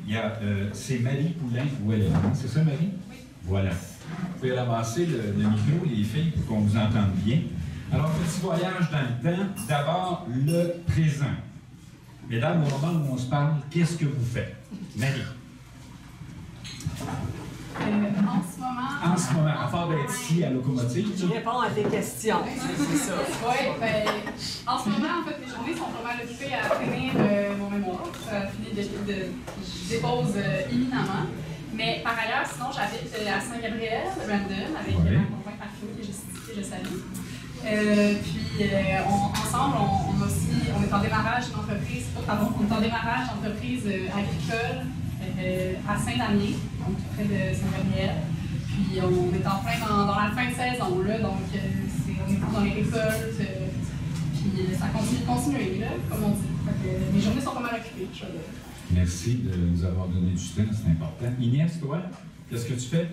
c'est Marie Poulain où elle est. C'est ça, Marie? Oui. Voilà. Vous pouvez ramasser le micro, les filles, pour qu'on vous entende bien. Alors, petit voyage dans le temps. D'abord, le présent. Mesdames, au moment où on se parle, qu'est-ce que vous faites? Marie? En ce moment, à part d'être ici à Locomotive. Je réponds à tes questions. C'est ça. Oui, en ce moment, en fait, mes journées sont vraiment occupées à finir mon mémoire. Ça finit je dépose imminemment. Mais par ailleurs, sinon, j'habite à Saint-Gabriel, Brandon, avec ma conjointe Marco, qui est juste ici, que je salue. Ensemble, on est en démarrage d'entreprise, agricole à Saint-Damien, donc près de Saint-Gabriel. Puis on est en plein dans la fin de saison, là, donc on est dans les récoltes, puis ça continue de continuer, là, comme on dit. Mes journées sont pas mal occupées, je veux dire. Merci de nous avoir donné du temps, c'est important. Inès, toi, qu'est-ce que tu fais?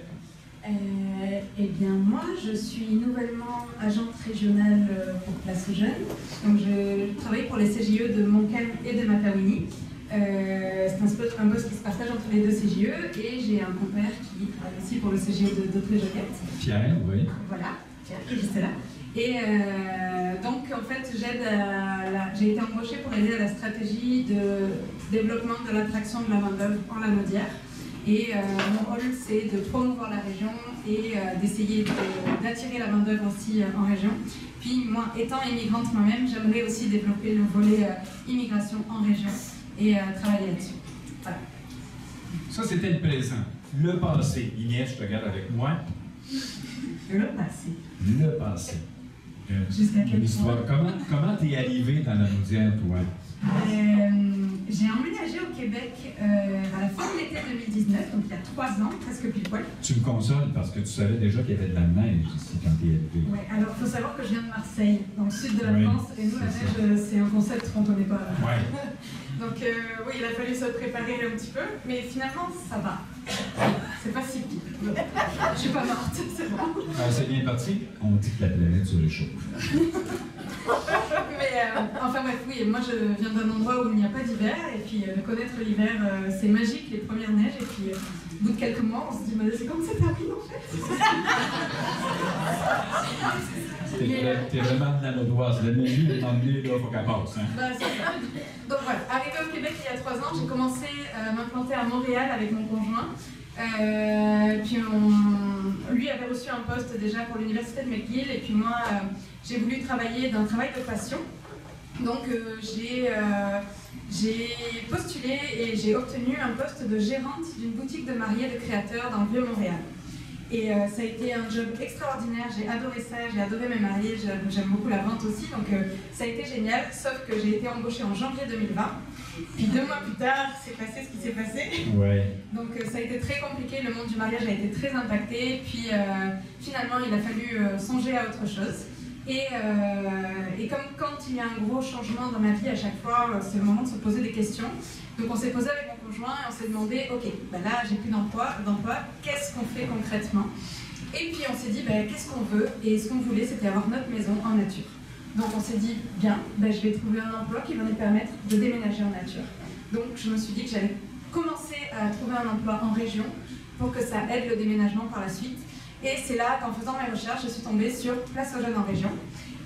Eh bien, moi, je suis nouvellement agente régionale pour Place Jeune. Donc, je travaille pour les CJE de Montcalm et de Matawini. C'est un poste qui se partage entre les deux CJE et j'ai un compère qui travaille aussi pour le CJE d'Autré-Joquette. Pierre, oui. Voilà, Pierre qui est juste là. Et donc, en fait, j'ai été embauchée pour aider à la stratégie de développement de l'attraction de la main-d'œuvre en Lanaudière. Et mon rôle, c'est de promouvoir la région et d'essayer d'attirer la main-d'œuvre aussi en région. Puis, moi, étant immigrante moi-même, j'aimerais aussi développer le volet immigration en région et travailler là-dessus. Voilà. Ça, c'était le présent. Le passé, Inès, je te regarde avec moi. Le passé. Le passé. Jusqu'à quel L'histoire. Comment t'es arrivé dans la Naudière, toi? J'ai emménagé au Québec à la fin de l'été 2019, donc il y a 3 ans, presque pile poil. Tu me consoles parce que tu savais déjà qu'il y avait de la neige ici quand t'es arrivé. Oui, alors il faut savoir que je viens de Marseille, dans le sud de la France, et nous la neige c'est un concept qu'on ne connaît pas. Ouais. Donc oui, il a fallu se préparer un petit peu, mais finalement ça va. C'est pas si pire. Je suis pas morte, c'est bon. C'est bien parti. On dit que la planète se réchauffe. Mais enfin bref, oui, moi je viens d'un endroit où il n'y a pas d'hiver, et puis de connaître l'hiver, c'est magique, les premières neiges, et puis au bout de quelques mois, on se dit, c'est comme ça termine en fait. T'es vraiment de la Naudoise. La magie est emmenée, là, faut qu'elle passe. Hein? Bah, c'est ça. Donc voilà, arrivé au Québec il y a 3 ans, j'ai commencé à m'implanter à Montréal avec mon conjoint. Puis lui avait reçu un poste déjà pour l'université de McGill, et puis moi j'ai voulu travailler d'un travail de passion. Donc j'ai postulé et j'ai obtenu un poste de gérante d'une boutique de mariés de créateurs dans le Vieux-Montréal. Et ça a été un job extraordinaire, j'ai adoré ça, j'ai adoré mes mariés, j'aime beaucoup la vente aussi, donc ça a été génial, sauf que j'ai été embauchée en janvier 2020. Puis 2 mois plus tard, c'est passé ce qui s'est passé. Ouais. Donc ça a été très compliqué, le monde du mariage a été très impacté, puis finalement il a fallu songer à autre chose. Et comme quand il y a un gros changement dans ma vie, à chaque fois, c'est le moment de se poser des questions. Donc on s'est posé avec mon conjoint et on s'est demandé, ok, ben là j'ai plus d'emploi, qu'est-ce qu'on fait concrètement? Et puis on s'est dit, qu'est-ce qu'on veut? Et ce qu'on voulait, c'était avoir notre maison en nature. Donc on s'est dit, bien, je vais trouver un emploi qui va nous permettre de déménager en nature. Donc je me suis dit que j'allais commencer à trouver un emploi en région pour que ça aide le déménagement par la suite. Et c'est là qu'en faisant mes recherches, je suis tombée sur Place aux jeunes en région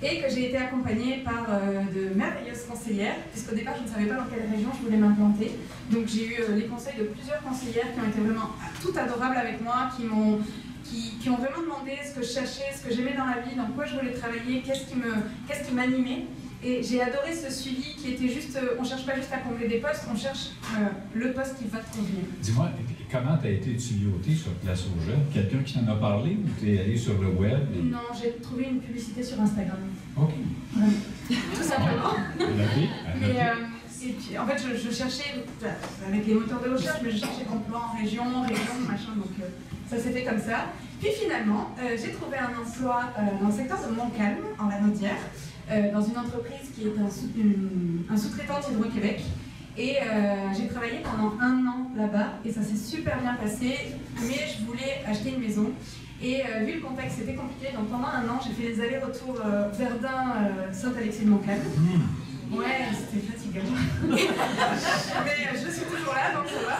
et que j'ai été accompagnée par de merveilleuses conseillères, puisqu'au départ je ne savais pas dans quelle région je voulais m'implanter. Donc j'ai eu les conseils de plusieurs conseillères qui ont été vraiment toutes adorables avec moi, qui ont vraiment demandé ce que je cherchais, ce que j'aimais dans la vie, dans quoi je voulais travailler, qu'est-ce qui m'animait. Et j'ai adoré ce suivi qui était juste, on ne cherche pas juste à combler des postes, on cherche le poste qui va te convenir. Dis-moi, comment tu as été tuyauté sur Place aux jeunes? Quelqu'un qui t'en a parlé ou tu es allé sur le web? Et... Non, j'ai trouvé une publicité sur Instagram. Ok. Tout simplement. Mais, et puis, en fait, je cherchais, avec les moteurs de recherche, mais je cherchais emploi en région, machin, donc ça s'est fait comme ça. Puis finalement, j'ai trouvé un emploi dans le secteur de Montcalm, en La Naudière, dans une entreprise qui est un sous-traitant d'Hydro-Québec. Et j'ai travaillé pendant 1 an là-bas et ça s'est super bien passé, mais je voulais acheter une maison. Et vu le contexte, c'était compliqué, donc pendant 1 an, j'ai fait les allers-retours Verdun-Saint-Alexis-de-Montcalm. Ouais, c'était fatigant. Mais je suis toujours là, donc ça va.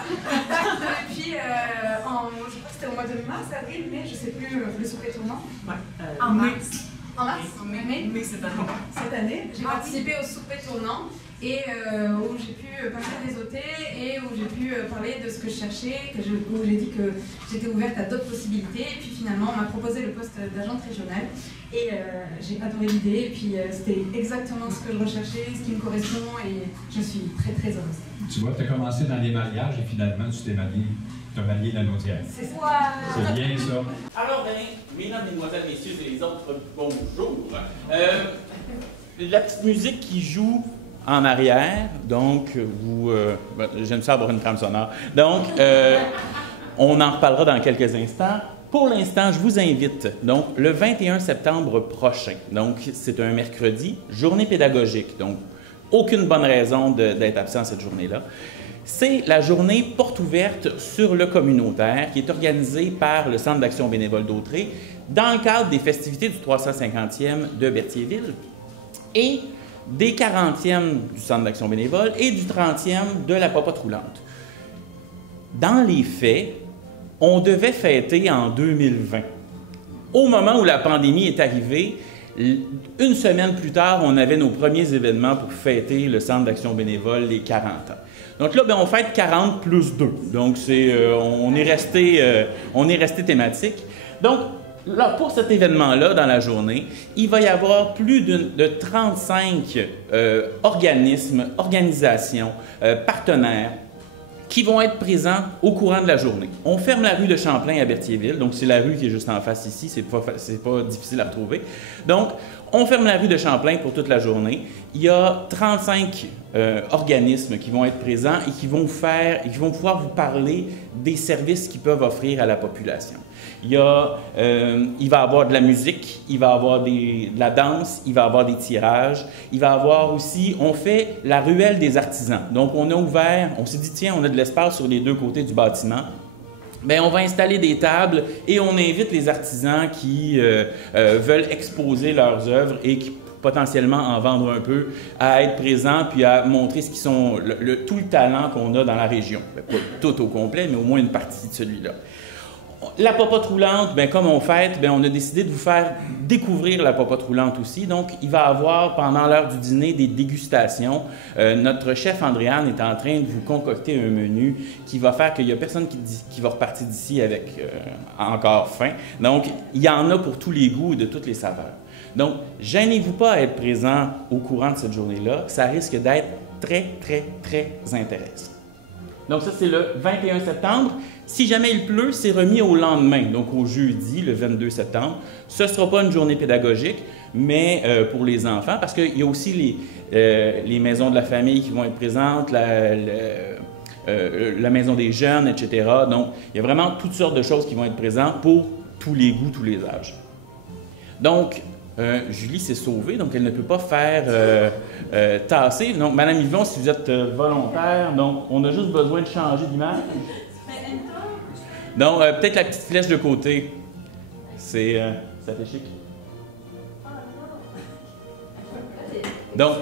Et puis, je crois que c'était au mois de mars, avril, mai, je sais plus, le souper tournant. Ouais. En mars. En mars? Mai cette année. Cette année, j'ai participé au souper tournant et où j'ai pu parler des OT et où j'ai pu parler de ce que je cherchais, où j'ai dit que j'étais ouverte à d'autres possibilités. Et puis finalement, on m'a proposé le poste d'agente régionale et j'ai adoré l'idée. Et puis c'était exactement ce que je recherchais, ce qui me correspond et je suis très très heureuse. Tu vois, tu as commencé dans les mariages et finalement tu t'es marié. Tu as marié la Naudière. C'est ça. C'est bien ça. Alors, mesdames, mesdemoiselles, messieurs et les autres, bonjour. La petite musique qui joue en arrière, donc, j'aime ça avoir une trame sonore. Donc, on en reparlera dans quelques instants. Pour l'instant, je vous invite, donc, le 21 septembre prochain, donc, c'est un mercredi, journée pédagogique, donc, aucune bonne raison d'être absent cette journée-là. C'est la journée porte ouverte sur le communautaire qui est organisée par le Centre d'action bénévole d'Autrey dans le cadre des festivités du 350e de Berthierville et des 40e du Centre d'action bénévole et du 30e de la Popote roulante. Dans les faits, on devait fêter en 2020. Au moment où la pandémie est arrivée, 1 semaine plus tard, on avait nos premiers événements pour fêter le Centre d'action bénévole les 40 ans. Donc là, on fête 40 plus 2. Donc, on est resté thématique. Donc, là, pour cet événement-là, dans la journée, il va y avoir plus de 35 organismes, organisations, partenaires qui vont être présents au courant de la journée. On ferme la rue de Champlain à Berthierville, donc c'est la rue qui est juste en face ici, c'est pas difficile à retrouver. Donc, on ferme la rue de Champlain pour toute la journée. Il y a 35 organismes qui vont être présents et qui vont pouvoir vous parler des services qu'ils peuvent offrir à la population. Il va y avoir de la musique, il va y avoir de la danse, il va y avoir des tirages, il va y avoir aussi, on fait la ruelle des artisans. Donc, on a ouvert, on s'est dit, tiens, on a de l'espace sur les deux côtés du bâtiment. Bien, on va installer des tables et on invite les artisans qui veulent exposer leurs œuvres et qui potentiellement en vendre un peu, à être présents puis à montrer ce qui sont tout le talent qu'on a dans la région. Bien, pas tout au complet, mais au moins une partie de celui-là. La popote roulante, bien, comme on fête, bien, on a décidé de vous faire découvrir la popote roulante aussi. Donc, il va y avoir pendant l'heure du dîner des dégustations. Notre chef Andréane est en train de vous concocter un menu qui va faire qu'il n'y a personne qui va repartir d'ici avec encore faim. Donc, il y en a pour tous les goûts et de toutes les saveurs. Donc, gênez-vous pas à être présent au courant de cette journée-là. Ça risque d'être très, très, très intéressant. Donc, ça, c'est le 21 septembre. Si jamais il pleut, c'est remis au lendemain, donc au jeudi, le 22 septembre. Ce ne sera pas une journée pédagogique, mais pour les enfants, parce qu'il y a aussi les maisons de la famille qui vont être présentes, la maison des jeunes, etc. Donc, il y a vraiment toutes sortes de choses qui vont être présentes pour tous les goûts, tous les âges. Donc, Julie s'est sauvée, donc elle ne peut pas faire tasser. Donc, Madame Yvon, si vous êtes volontaire, donc on a juste besoin de changer d'image. Donc, peut-être la petite flèche de côté. Ça fait chic. Donc,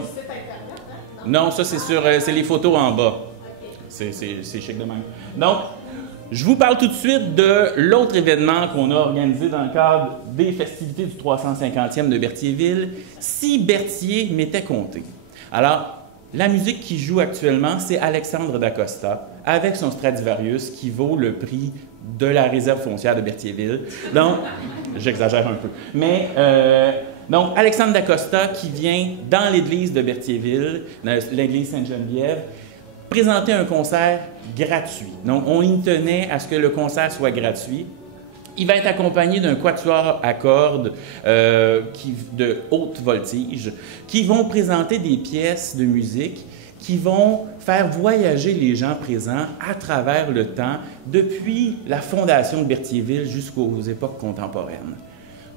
non, ça c'est les photos en bas. C'est chic de même. Donc, je vous parle tout de suite de l'autre événement qu'on a organisé dans le cadre des festivités du 350e de Berthierville, Si Berthier m'était compté. Alors, la musique qui joue actuellement, c'est Alexandre Dacosta, avec son Stradivarius, qui vaut le prix de la réserve foncière de Berthierville. Donc, j'exagère un peu. Mais, donc, Alexandre Dacosta qui vient dans l'église de Berthierville, l'église Sainte-Geneviève, présenter un concert gratuit. Donc, on y tenait à ce que le concert soit gratuit. Il va être accompagné d'un quatuor à cordes de haute voltige qui vont présenter des pièces de musique qui vont faire voyager les gens présents à travers le temps, depuis la fondation de Berthierville jusqu'aux époques contemporaines.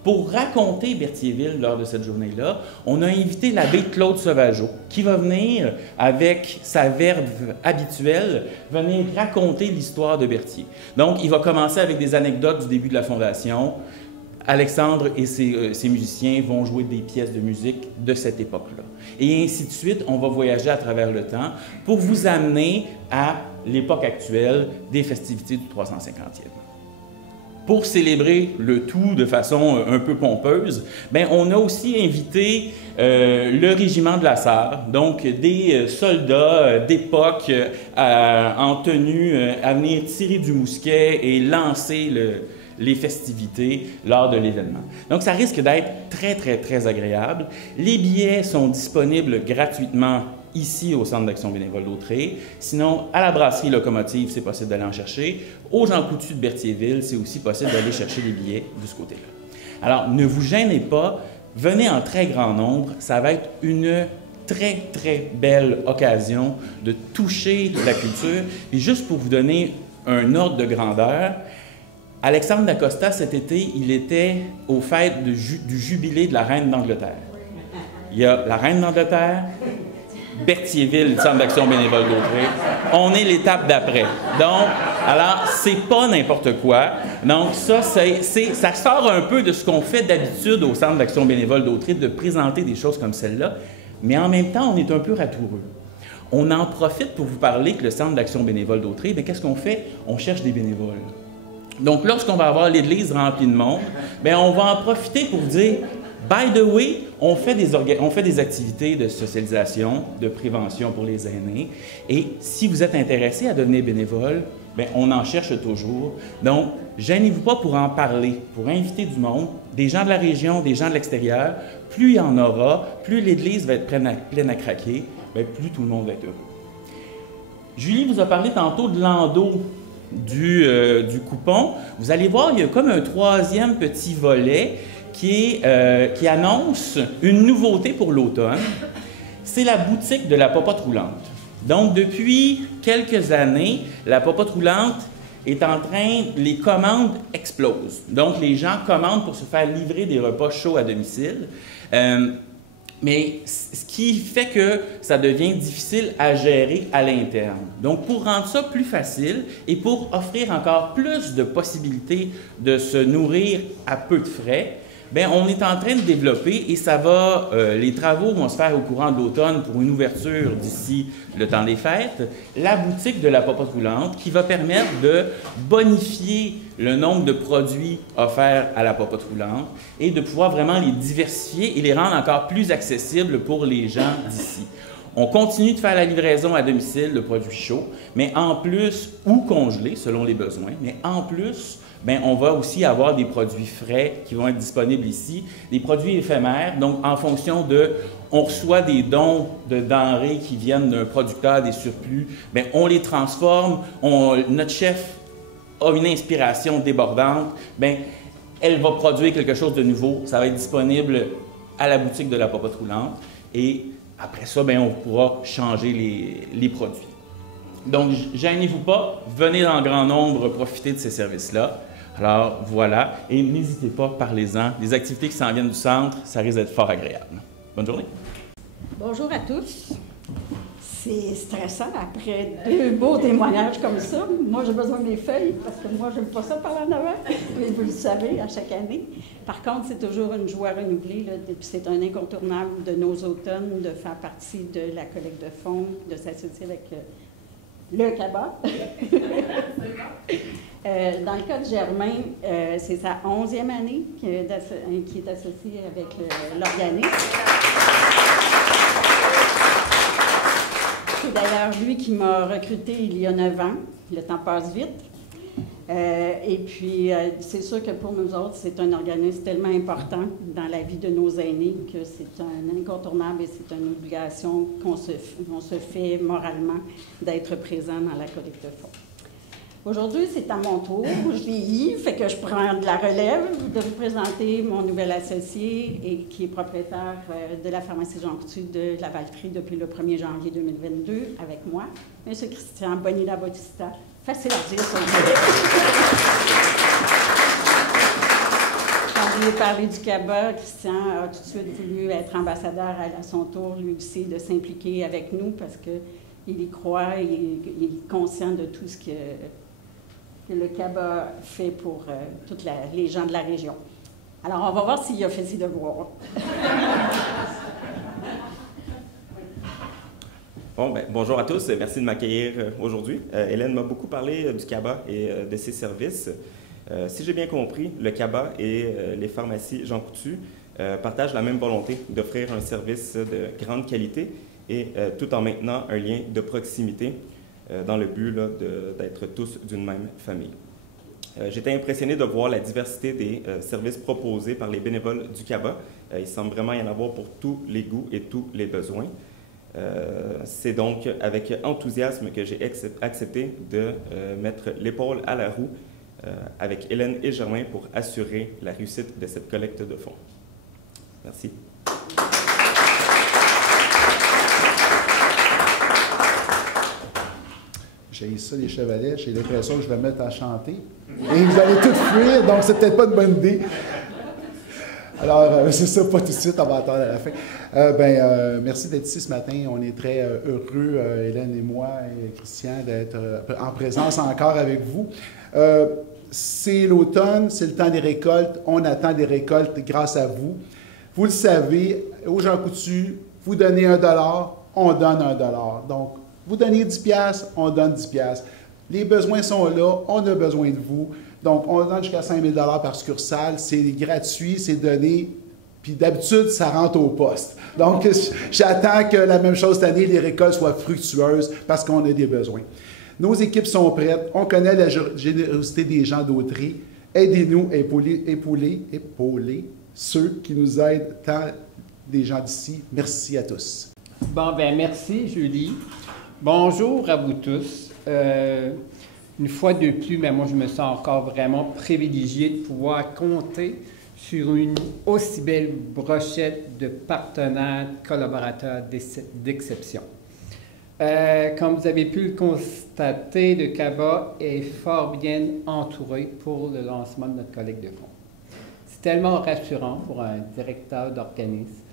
Pour raconter Berthierville lors de cette journée-là, on a invité l'abbé Claude Sauvageau, qui va venir, avec sa verve habituelle, venir raconter l'histoire de Berthier. Donc, il va commencer avec des anecdotes du début de la fondation. Alexandre et ses musiciens vont jouer des pièces de musique de cette époque-là. Et ainsi de suite, on va voyager à travers le temps pour vous amener à l'époque actuelle des festivités du 350e. Pour célébrer le tout de façon un peu pompeuse, bien, on a aussi invité le régiment de la Sarre, donc des soldats d'époque en tenue à venir tirer du mousquet et lancer les festivités lors de l'événement. Donc, ça risque d'être très, très, très agréable. Les billets sont disponibles gratuitement ici au Centre d'action bénévole d'Autrey. Sinon, à la brasserie Locomotive, c'est possible d'aller en chercher. Au Jean Coutu de Berthierville, c'est aussi possible d'aller chercher les billets de ce côté-là. Alors, ne vous gênez pas. Venez en très grand nombre. Ça va être une très, très belle occasion de toucher la culture. Et juste pour vous donner un ordre de grandeur, Alexandre Dacosta, cet été, il était aux fêtes du jubilé de la Reine d'Angleterre. Il y a la Reine d'Angleterre, Berthierville, le Centre d'action bénévole d'Autrey. On est l'étape d'après. Donc, alors, c'est pas n'importe quoi. Donc, ça sort un peu de ce qu'on fait d'habitude au Centre d'action bénévole d'Autrey, de présenter des choses comme celle-là, mais en même temps, on est un peu ratoureux. On en profite pour vous parler que le Centre d'action bénévole d'Autrey, bien, qu'est-ce qu'on fait? On cherche des bénévoles. Donc, lorsqu'on va avoir l'église remplie de monde, bien, on va en profiter pour dire, by the way, on fait des activités de socialisation, de prévention pour les aînés. Et si vous êtes intéressé à devenir bénévole, bien, on en cherche toujours. Donc, gênez-vous pas pour en parler, pour inviter du monde, des gens de la région, des gens de l'extérieur. Plus il y en aura, plus l'église va être pleine à craquer, bien, plus tout le monde va être heureux. Julie vous a parlé tantôt de l'endos du coupon. Vous allez voir, il y a comme un troisième petit volet qui annonce une nouveauté pour l'automne. C'est la boutique de la popote roulante. Donc, depuis quelques années, la popote roulante est en train, les commandes explosent. Donc, les gens commandent pour se faire livrer des repas chauds à domicile. Mais ce qui fait que ça devient difficile à gérer à l'interne. Donc, pour rendre ça plus facile et pour offrir encore plus de possibilités de se nourrir à peu de frais, bien, on est en train de développer et ça va, les travaux vont se faire au courant de l'automne pour une ouverture d'ici le temps des fêtes, la boutique de la popote roulante qui va permettre de bonifier le nombre de produits offerts à la popote roulante et de pouvoir vraiment les diversifier et les rendre encore plus accessibles pour les gens d'ici. On continue de faire la livraison à domicile de produits chauds, mais en plus, ou congelés selon les besoins, mais en plus, bien, on va aussi avoir des produits frais qui vont être disponibles ici, des produits éphémères, donc en fonction de, on reçoit des dons de denrées qui viennent d'un producteur, des surplus, bien, on les transforme, notre chef a une inspiration débordante, bien, elle va produire quelque chose de nouveau, ça va être disponible à la boutique de la popote roulante et après ça, bien, on pourra changer les produits. Donc, gênez-vous pas, venez en grand nombre profiter de ces services-là. Alors, voilà. Et n'hésitez pas, parlez-en. Les activités qui s'en viennent du centre, ça risque d'être fort agréable. Bonne journée. Bonjour à tous. C'est stressant après 2 beaux témoignages comme ça. Moi, j'ai besoin des feuilles parce que moi, j'aime pas ça parler en avant. Mais vous le savez, à chaque année. Par contre, c'est toujours une joie renouvelée. C'est un incontournable de nos automnes de faire partie de la collecte de fonds, de s'associer avec le CABA. Dans le cas de Germain, c'est sa 11e année qui est associée avec l'organisme. C'est d'ailleurs lui qui m'a recruté il y a 9 ans. Le temps passe vite. Et puis, c'est sûr que pour nous autres, c'est un organisme tellement important dans la vie de nos aînés que c'est un incontournable et c'est une obligation qu'on se fait moralement d'être présent dans la collecte de fonds. Aujourd'hui, c'est à mon tour. Je vieillis, fait que je prends de la relève de vous présenter mon nouvel associé et qui est propriétaire de la pharmacie Jean Coutu de la Valtrie depuis le 1er janvier 2022 avec moi, M. Christian Bonilla-Bautista. Facile à dire, ça. Quand je lui ai parlé du CABA, Christian a tout de suite voulu être ambassadeur à son tour, lui aussi, de s'impliquer avec nous parce qu'il y croit, il est conscient de tout ce que le CABA fait pour tous les gens de la région. Alors, on va voir s'il a fait ses devoirs. Bon, ben, bonjour à tous, merci de m'accueillir aujourd'hui. Hélène m'a beaucoup parlé du CABA et de ses services. Si j'ai bien compris, le CABA et les pharmacies Jean Coutu partagent la même volonté d'offrir un service de grande qualité et tout en maintenant un lien de proximité dans le but d'être tous d'une même famille. J'étais impressionné de voir la diversité des services proposés par les bénévoles du CABA. Il semble vraiment y en avoir pour tous les goûts et tous les besoins. C'est donc avec enthousiasme que j'ai accepté de mettre l'épaule à la roue avec Hélène et Germain pour assurer la réussite de cette collecte de fonds. Merci. J'ai ça, les chevalets, j'ai l'impression que je vais me mettre à chanter. Et vous allez tous fuir, donc c'est peut-être pas une bonne idée. Alors, c'est ça, pas tout de suite, on va attendre à la fin. Merci d'être ici ce matin. On est très heureux, Hélène et moi et Christian, d'être en présence encore avec vous. C'est l'automne, c'est le temps des récoltes. On attend des récoltes grâce à vous. Vous le savez, au Jean Coutu, vous donnez 1 $, on donne 1 $. Donc, vous donnez 10 $, on donne 10 $. Les besoins sont là, on a besoin de vous. Donc, on donne jusqu'à 5 000 $ par succursale. C'est gratuit, c'est donné. Puis d'habitude, ça rentre au poste. Donc, j'attends que la même chose cette année, les récoltes soient fructueuses parce qu'on a des besoins. Nos équipes sont prêtes. On connaît la générosité des gens d'Autrey. Aidez-nous à épauler ceux qui nous aident, tant des gens d'ici. Merci à tous. Bon, ben merci, Julie. Bonjour à vous tous. Une fois de plus, mais moi je me sens encore vraiment privilégié de pouvoir compter sur une aussi belle brochette de partenaires, collaborateurs d'exception. Comme vous avez pu le constater, le CABA est fort bien entouré pour le lancement de notre collecte de fonds. C'est tellement rassurant pour un directeur d'organisme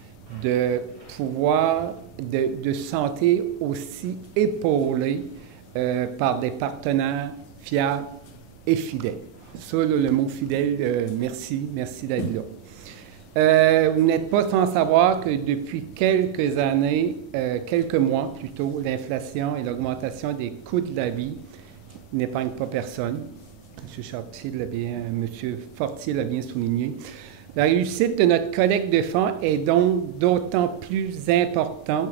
de pouvoir, de se sentir aussi épaulé par des partenaires fiables et fidèles. Ça, là, le mot fidèle, merci d'être là. Vous n'êtes pas sans savoir que depuis quelques années, quelques mois plutôt, l'inflation et l'augmentation des coûts de la vie n'épargnent pas personne. M. Fortier l'a bien souligné. La réussite de notre collecte de fonds est donc d'autant plus importante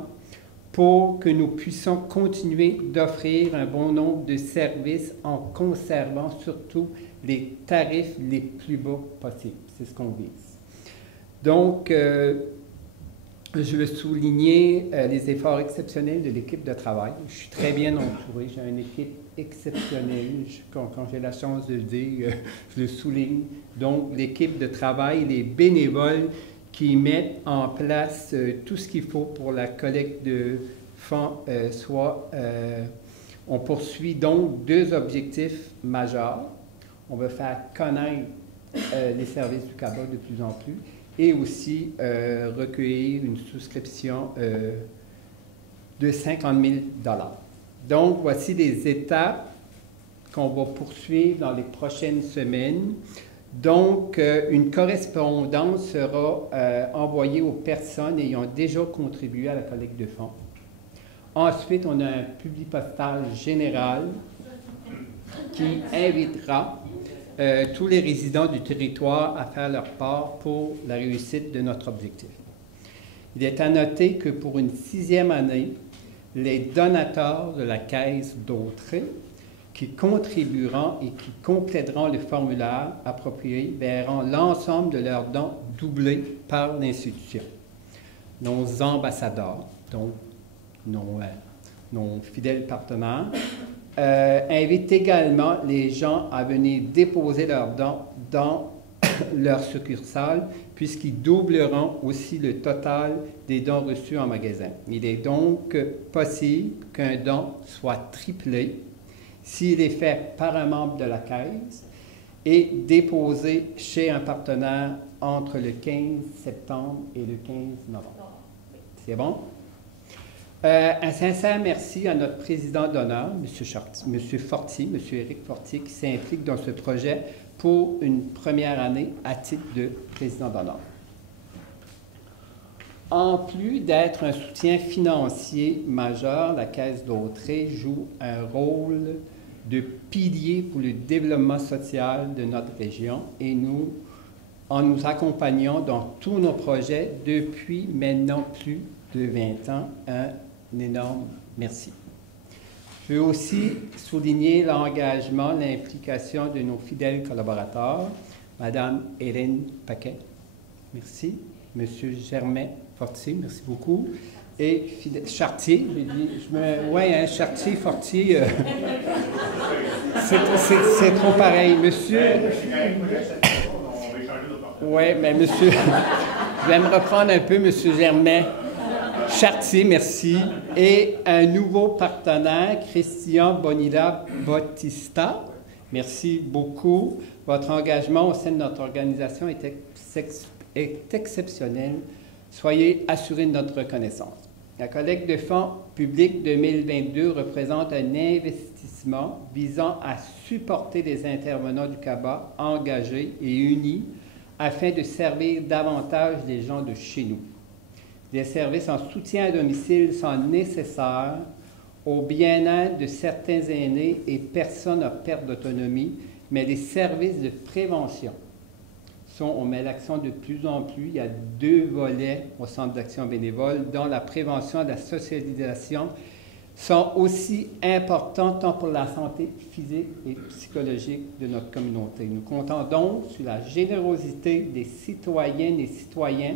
pour que nous puissions continuer d'offrir un bon nombre de services en conservant surtout les tarifs les plus bas possibles. C'est ce qu'on vise. Donc, je veux souligner les efforts exceptionnels de l'équipe de travail. Je suis très bien entouré. J'ai une équipe exceptionnelle. Quand j'ai la chance de le dire, je le souligne. Donc, l'équipe de travail, les bénévoles qui mettent en place tout ce qu'il faut pour la collecte de fonds, on poursuit donc deux objectifs majeurs. On veut faire connaître les services du CABA de plus en plus et aussi recueillir une souscription de 50 000 $. Donc, voici les étapes qu'on va poursuivre dans les prochaines semaines. Donc, une correspondance sera envoyée aux personnes ayant déjà contribué à la collecte de fonds. Ensuite, on a un publipostage général qui invitera tous les résidents du territoire à faire leur part pour la réussite de notre objectif. Il est à noter que pour une 6e année, les donateurs de la Caisse d'Autrey qui contribueront et qui compléteront le formulaire approprié verront l'ensemble de leurs dons doublés par l'institution. Nos ambassadeurs, donc nos fidèles partenaires, invitent également les gens à venir déposer leurs dons dans leur succursale, puisqu'ils doubleront aussi le total des dons reçus en magasin. Il est donc possible qu'un don soit triplé s'il est fait par un membre de la Caisse et déposé chez un partenaire entre le 15 septembre et le 15 novembre. C'est bon? Un sincère merci à notre président d'honneur, M. Fortier, M. Éric Fortier, qui s'implique dans ce projet pour une première année à titre de président d'honneur. En plus d'être un soutien financier majeur, la Caisse d'Autrey joue un rôle de pilier pour le développement social de notre région et en nous accompagnant dans tous nos projets depuis maintenant plus de 20 ans. Un énorme merci. Je veux aussi souligner l'engagement, l'implication de nos fidèles collaborateurs, Mme Hélène Paquet, merci, M. Germain Fortier, merci beaucoup, et Chartier, Chartier, Fortier, c'est trop pareil, monsieur. Oui, mais monsieur, je vais me reprendre un peu, M. Germain. Chartier, merci. Et un nouveau partenaire, Christian Bonilla Bautista. Merci beaucoup. Votre engagement au sein de notre organisation est exceptionnel. Soyez assurés de notre reconnaissance. La collecte de fonds publics 2022 représente un investissement visant à supporter les intervenants du CABA engagés et unis afin de servir davantage les gens de chez nous. Des services en soutien à domicile sont nécessaires au bien-être de certains aînés et personnes en perte d'autonomie, mais les services de prévention on met l'accent de plus en plus. Il y a 2 volets au Centre d'action bénévole, dont la prévention et la socialisation sont aussi importants tant pour la santé physique et psychologique de notre communauté. Nous comptons donc sur la générosité des citoyennes et citoyens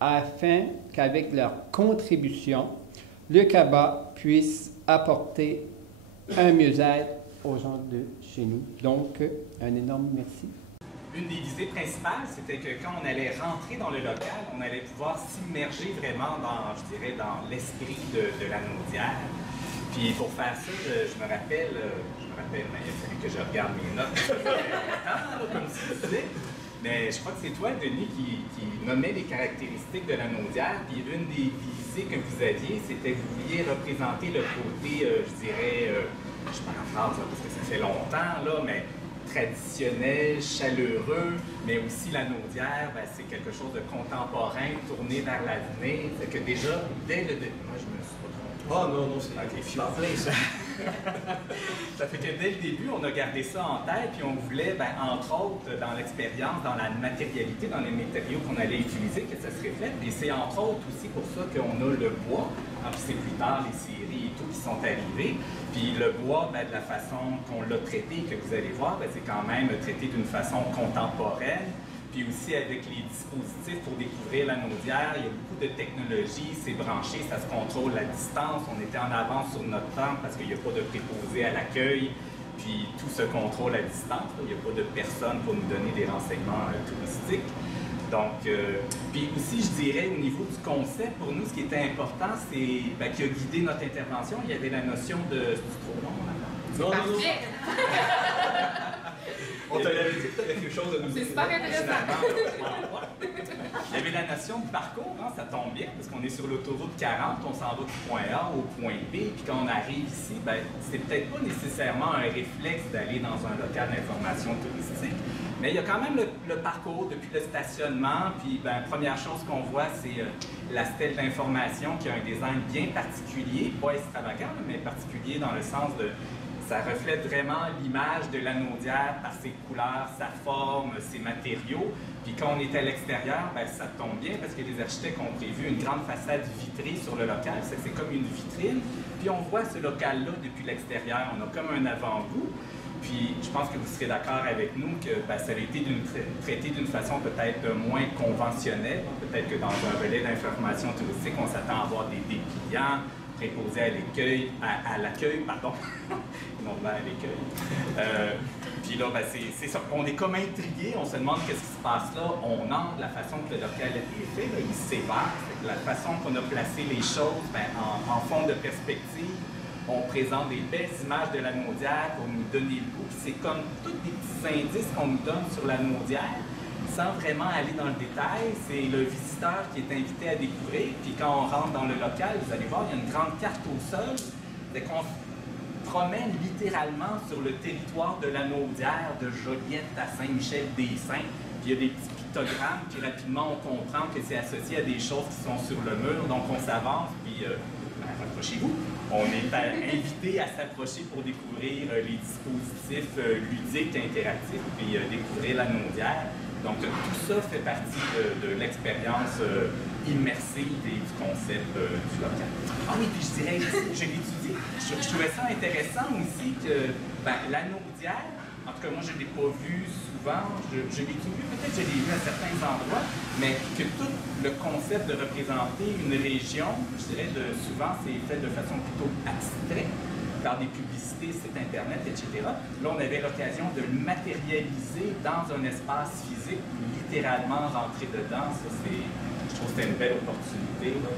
afin qu'avec leur contribution, le CABA puisse apporter un mieux-être aux gens de chez nous. Donc, un énorme merci. Une des visées principales, c'était que quand on allait rentrer dans le local, on allait pouvoir s'immerger vraiment dans, je dirais, dans l'esprit de la Naudière. Puis pour faire ça, je me rappelle, mais il a fallu que je regarde mes notes, comme tu disais. Mais je crois que c'est toi, Denis, qui nommait les caractéristiques de la Naudière. Puis une des visées que vous aviez, c'était que vous vouliez représenter le côté, je dirais, je parle en France parce que ça fait longtemps, là, mais traditionnel, chaleureux, mais aussi la Naudière, ben, c'est quelque chose de contemporain, tourné vers l'avenir. C'est que déjà, dès le début, moi je me suis pas trompé. Oh non, c'est en plein ça. Ça fait que dès le début, on a gardé ça en tête, puis on voulait, ben, entre autres, dans l'expérience, dans la matérialité, dans les matériaux qu'on allait utiliser, que ça se reflète. Et c'est entre autres aussi pour ça qu'on a le bois. Puis c'est plus tard les séries et tout qui sont arrivées. Puis le bois, ben, de la façon qu'on l'a traité, que vous allez voir, ben, c'est quand même traité d'une façon contemporaine. Puis aussi avec les dispositifs pour découvrir la Naudière, il y a beaucoup de technologie, c'est branché, ça se contrôle à distance. On était en avance sur notre temps parce qu'il n'y a pas de préposé à l'accueil. Puis tout se contrôle à distance. Il n'y a pas de personne pour nous donner des renseignements touristiques. Donc, puis aussi, je dirais, au niveau du concept, pour nous, ce qui était important, c'est ben, qui a guidé notre intervention. Il y avait la notion de... C'est trop long, non, non. On te l'avait dit que tu avais quelque chose à nous dire. C'est super intéressant. Il y avait la notion de parcours, hein, ça tombe bien, parce qu'on est sur l'autoroute 40, on s'en va du point A au point B, puis quand on arrive ici, ben, c'est peut-être pas nécessairement un réflexe d'aller dans un local d'information touristique, mais il y a quand même le parcours depuis le stationnement, puis ben, première chose qu'on voit, c'est la stèle d'information qui a un design bien particulier, pas extravagant, mais particulier dans le sens de... Ça reflète vraiment l'image de la Naudière par ses couleurs, sa forme, ses matériaux. Puis quand on est à l'extérieur, ben, ça tombe bien parce que les architectes ont prévu une grande façade vitrée sur le local. C'est comme une vitrine. Puis on voit ce local-là depuis l'extérieur. On a comme un avant-goût. Puis je pense que vous serez d'accord avec nous que ben, ça a été traité d'une façon peut-être moins conventionnelle. Peut-être que dans un volet d'information touristique, on s'attend à avoir des dépliants préposés à l'accueil, pardon, non à l'accueil. Puis là, ben, c'est ça. On est comme intrigué, on se demande qu'est-ce qui se passe là. On entre la façon que le local est fait, là, il s'évère. La façon qu'on a placé les choses, ben, en fond de perspective, on présente des belles images de la Naudière pour nous donner le goût. C'est comme tous des petits indices qu'on nous donne sur la Naudière, sans vraiment aller dans le détail. C'est le visiteur qui est invité à découvrir. Puis quand on rentre dans le local, vous allez voir, il y a une grande carte au sol. C'est qu'on se promène littéralement sur le territoire de la Naudière, de Joliette à Saint-Michel-des-Saints. Puis il y a des petits pictogrammes, puis rapidement on comprend que c'est associé à des choses qui sont sur le mur. Donc on s'avance, puis rapprochez-vous. On est invité à s'approcher pour découvrir les dispositifs ludiques, interactifs, puis découvrir la Naudière. Donc tout ça fait partie de l'expérience immersive et du concept du local. Ah oui, puis je dirais, je l'étudie, je trouvais ça intéressant aussi que ben, la Naudière, en tout cas moi je ne l'ai pas vue souvent, je l'ai vu, peut-être je l'ai vu à certains endroits, mais que tout le concept de représenter une région, je dirais souvent c'est fait de façon plutôt abstraite, par des publicités, sites internet, etc. Là, on avait l'occasion de le matérialiser dans un espace physique, littéralement rentrer dedans. Ça, je trouve que c'était une belle opportunité. Là.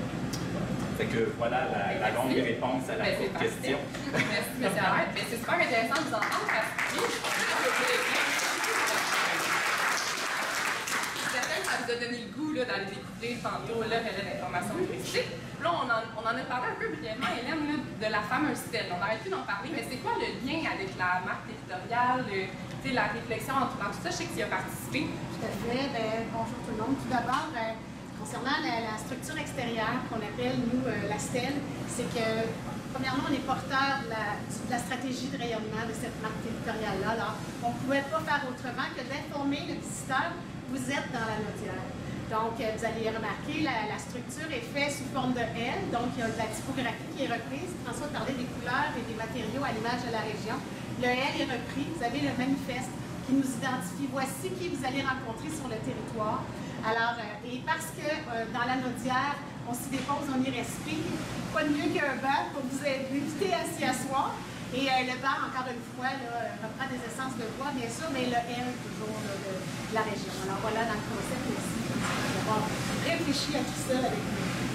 Fait que voilà la longue réponse à la courte question. Merci, M. Arrête. C'est super intéressant de vous entendre parce que ça vous a donné le goût d'aller découvrir tantôt l'information touristique. Là, on en a parlé un peu brièvement, Hélène, là, de la fameuse stèle. On n'arrête plus d'en parler, mais c'est quoi le lien avec la marque territoriale, la réflexion entourant tout ça? Je sais que tu y as participé. Tout à fait. Bonjour tout le monde. Tout d'abord, concernant la structure extérieure qu'on appelle, nous, la stèle, c'est que, premièrement, on est porteur de la stratégie de rayonnement de cette marque territoriale-là. Alors, on ne pouvait pas faire autrement que d'informer le visiteur, vous êtes dans la Naudière. Donc, vous allez remarquer, la structure est faite sous forme de L, donc il y a de la typographie qui est reprise. François parlait des couleurs et des matériaux à l'image de la région. Le L est repris, vous avez le manifeste qui nous identifie. Voici qui vous allez rencontrer sur le territoire. Alors, et parce que dans la Naudière, on s'y dépose, on y respire. Pas de mieux qu'un banc pour vous inviter à s'y asseoir. Et le banc, encore une fois, là, reprend des essences de bois, bien sûr, mais le L toujours là, de la région. Alors voilà, dans le concept aussi, d'avoir réfléchi à tout ça avec nous.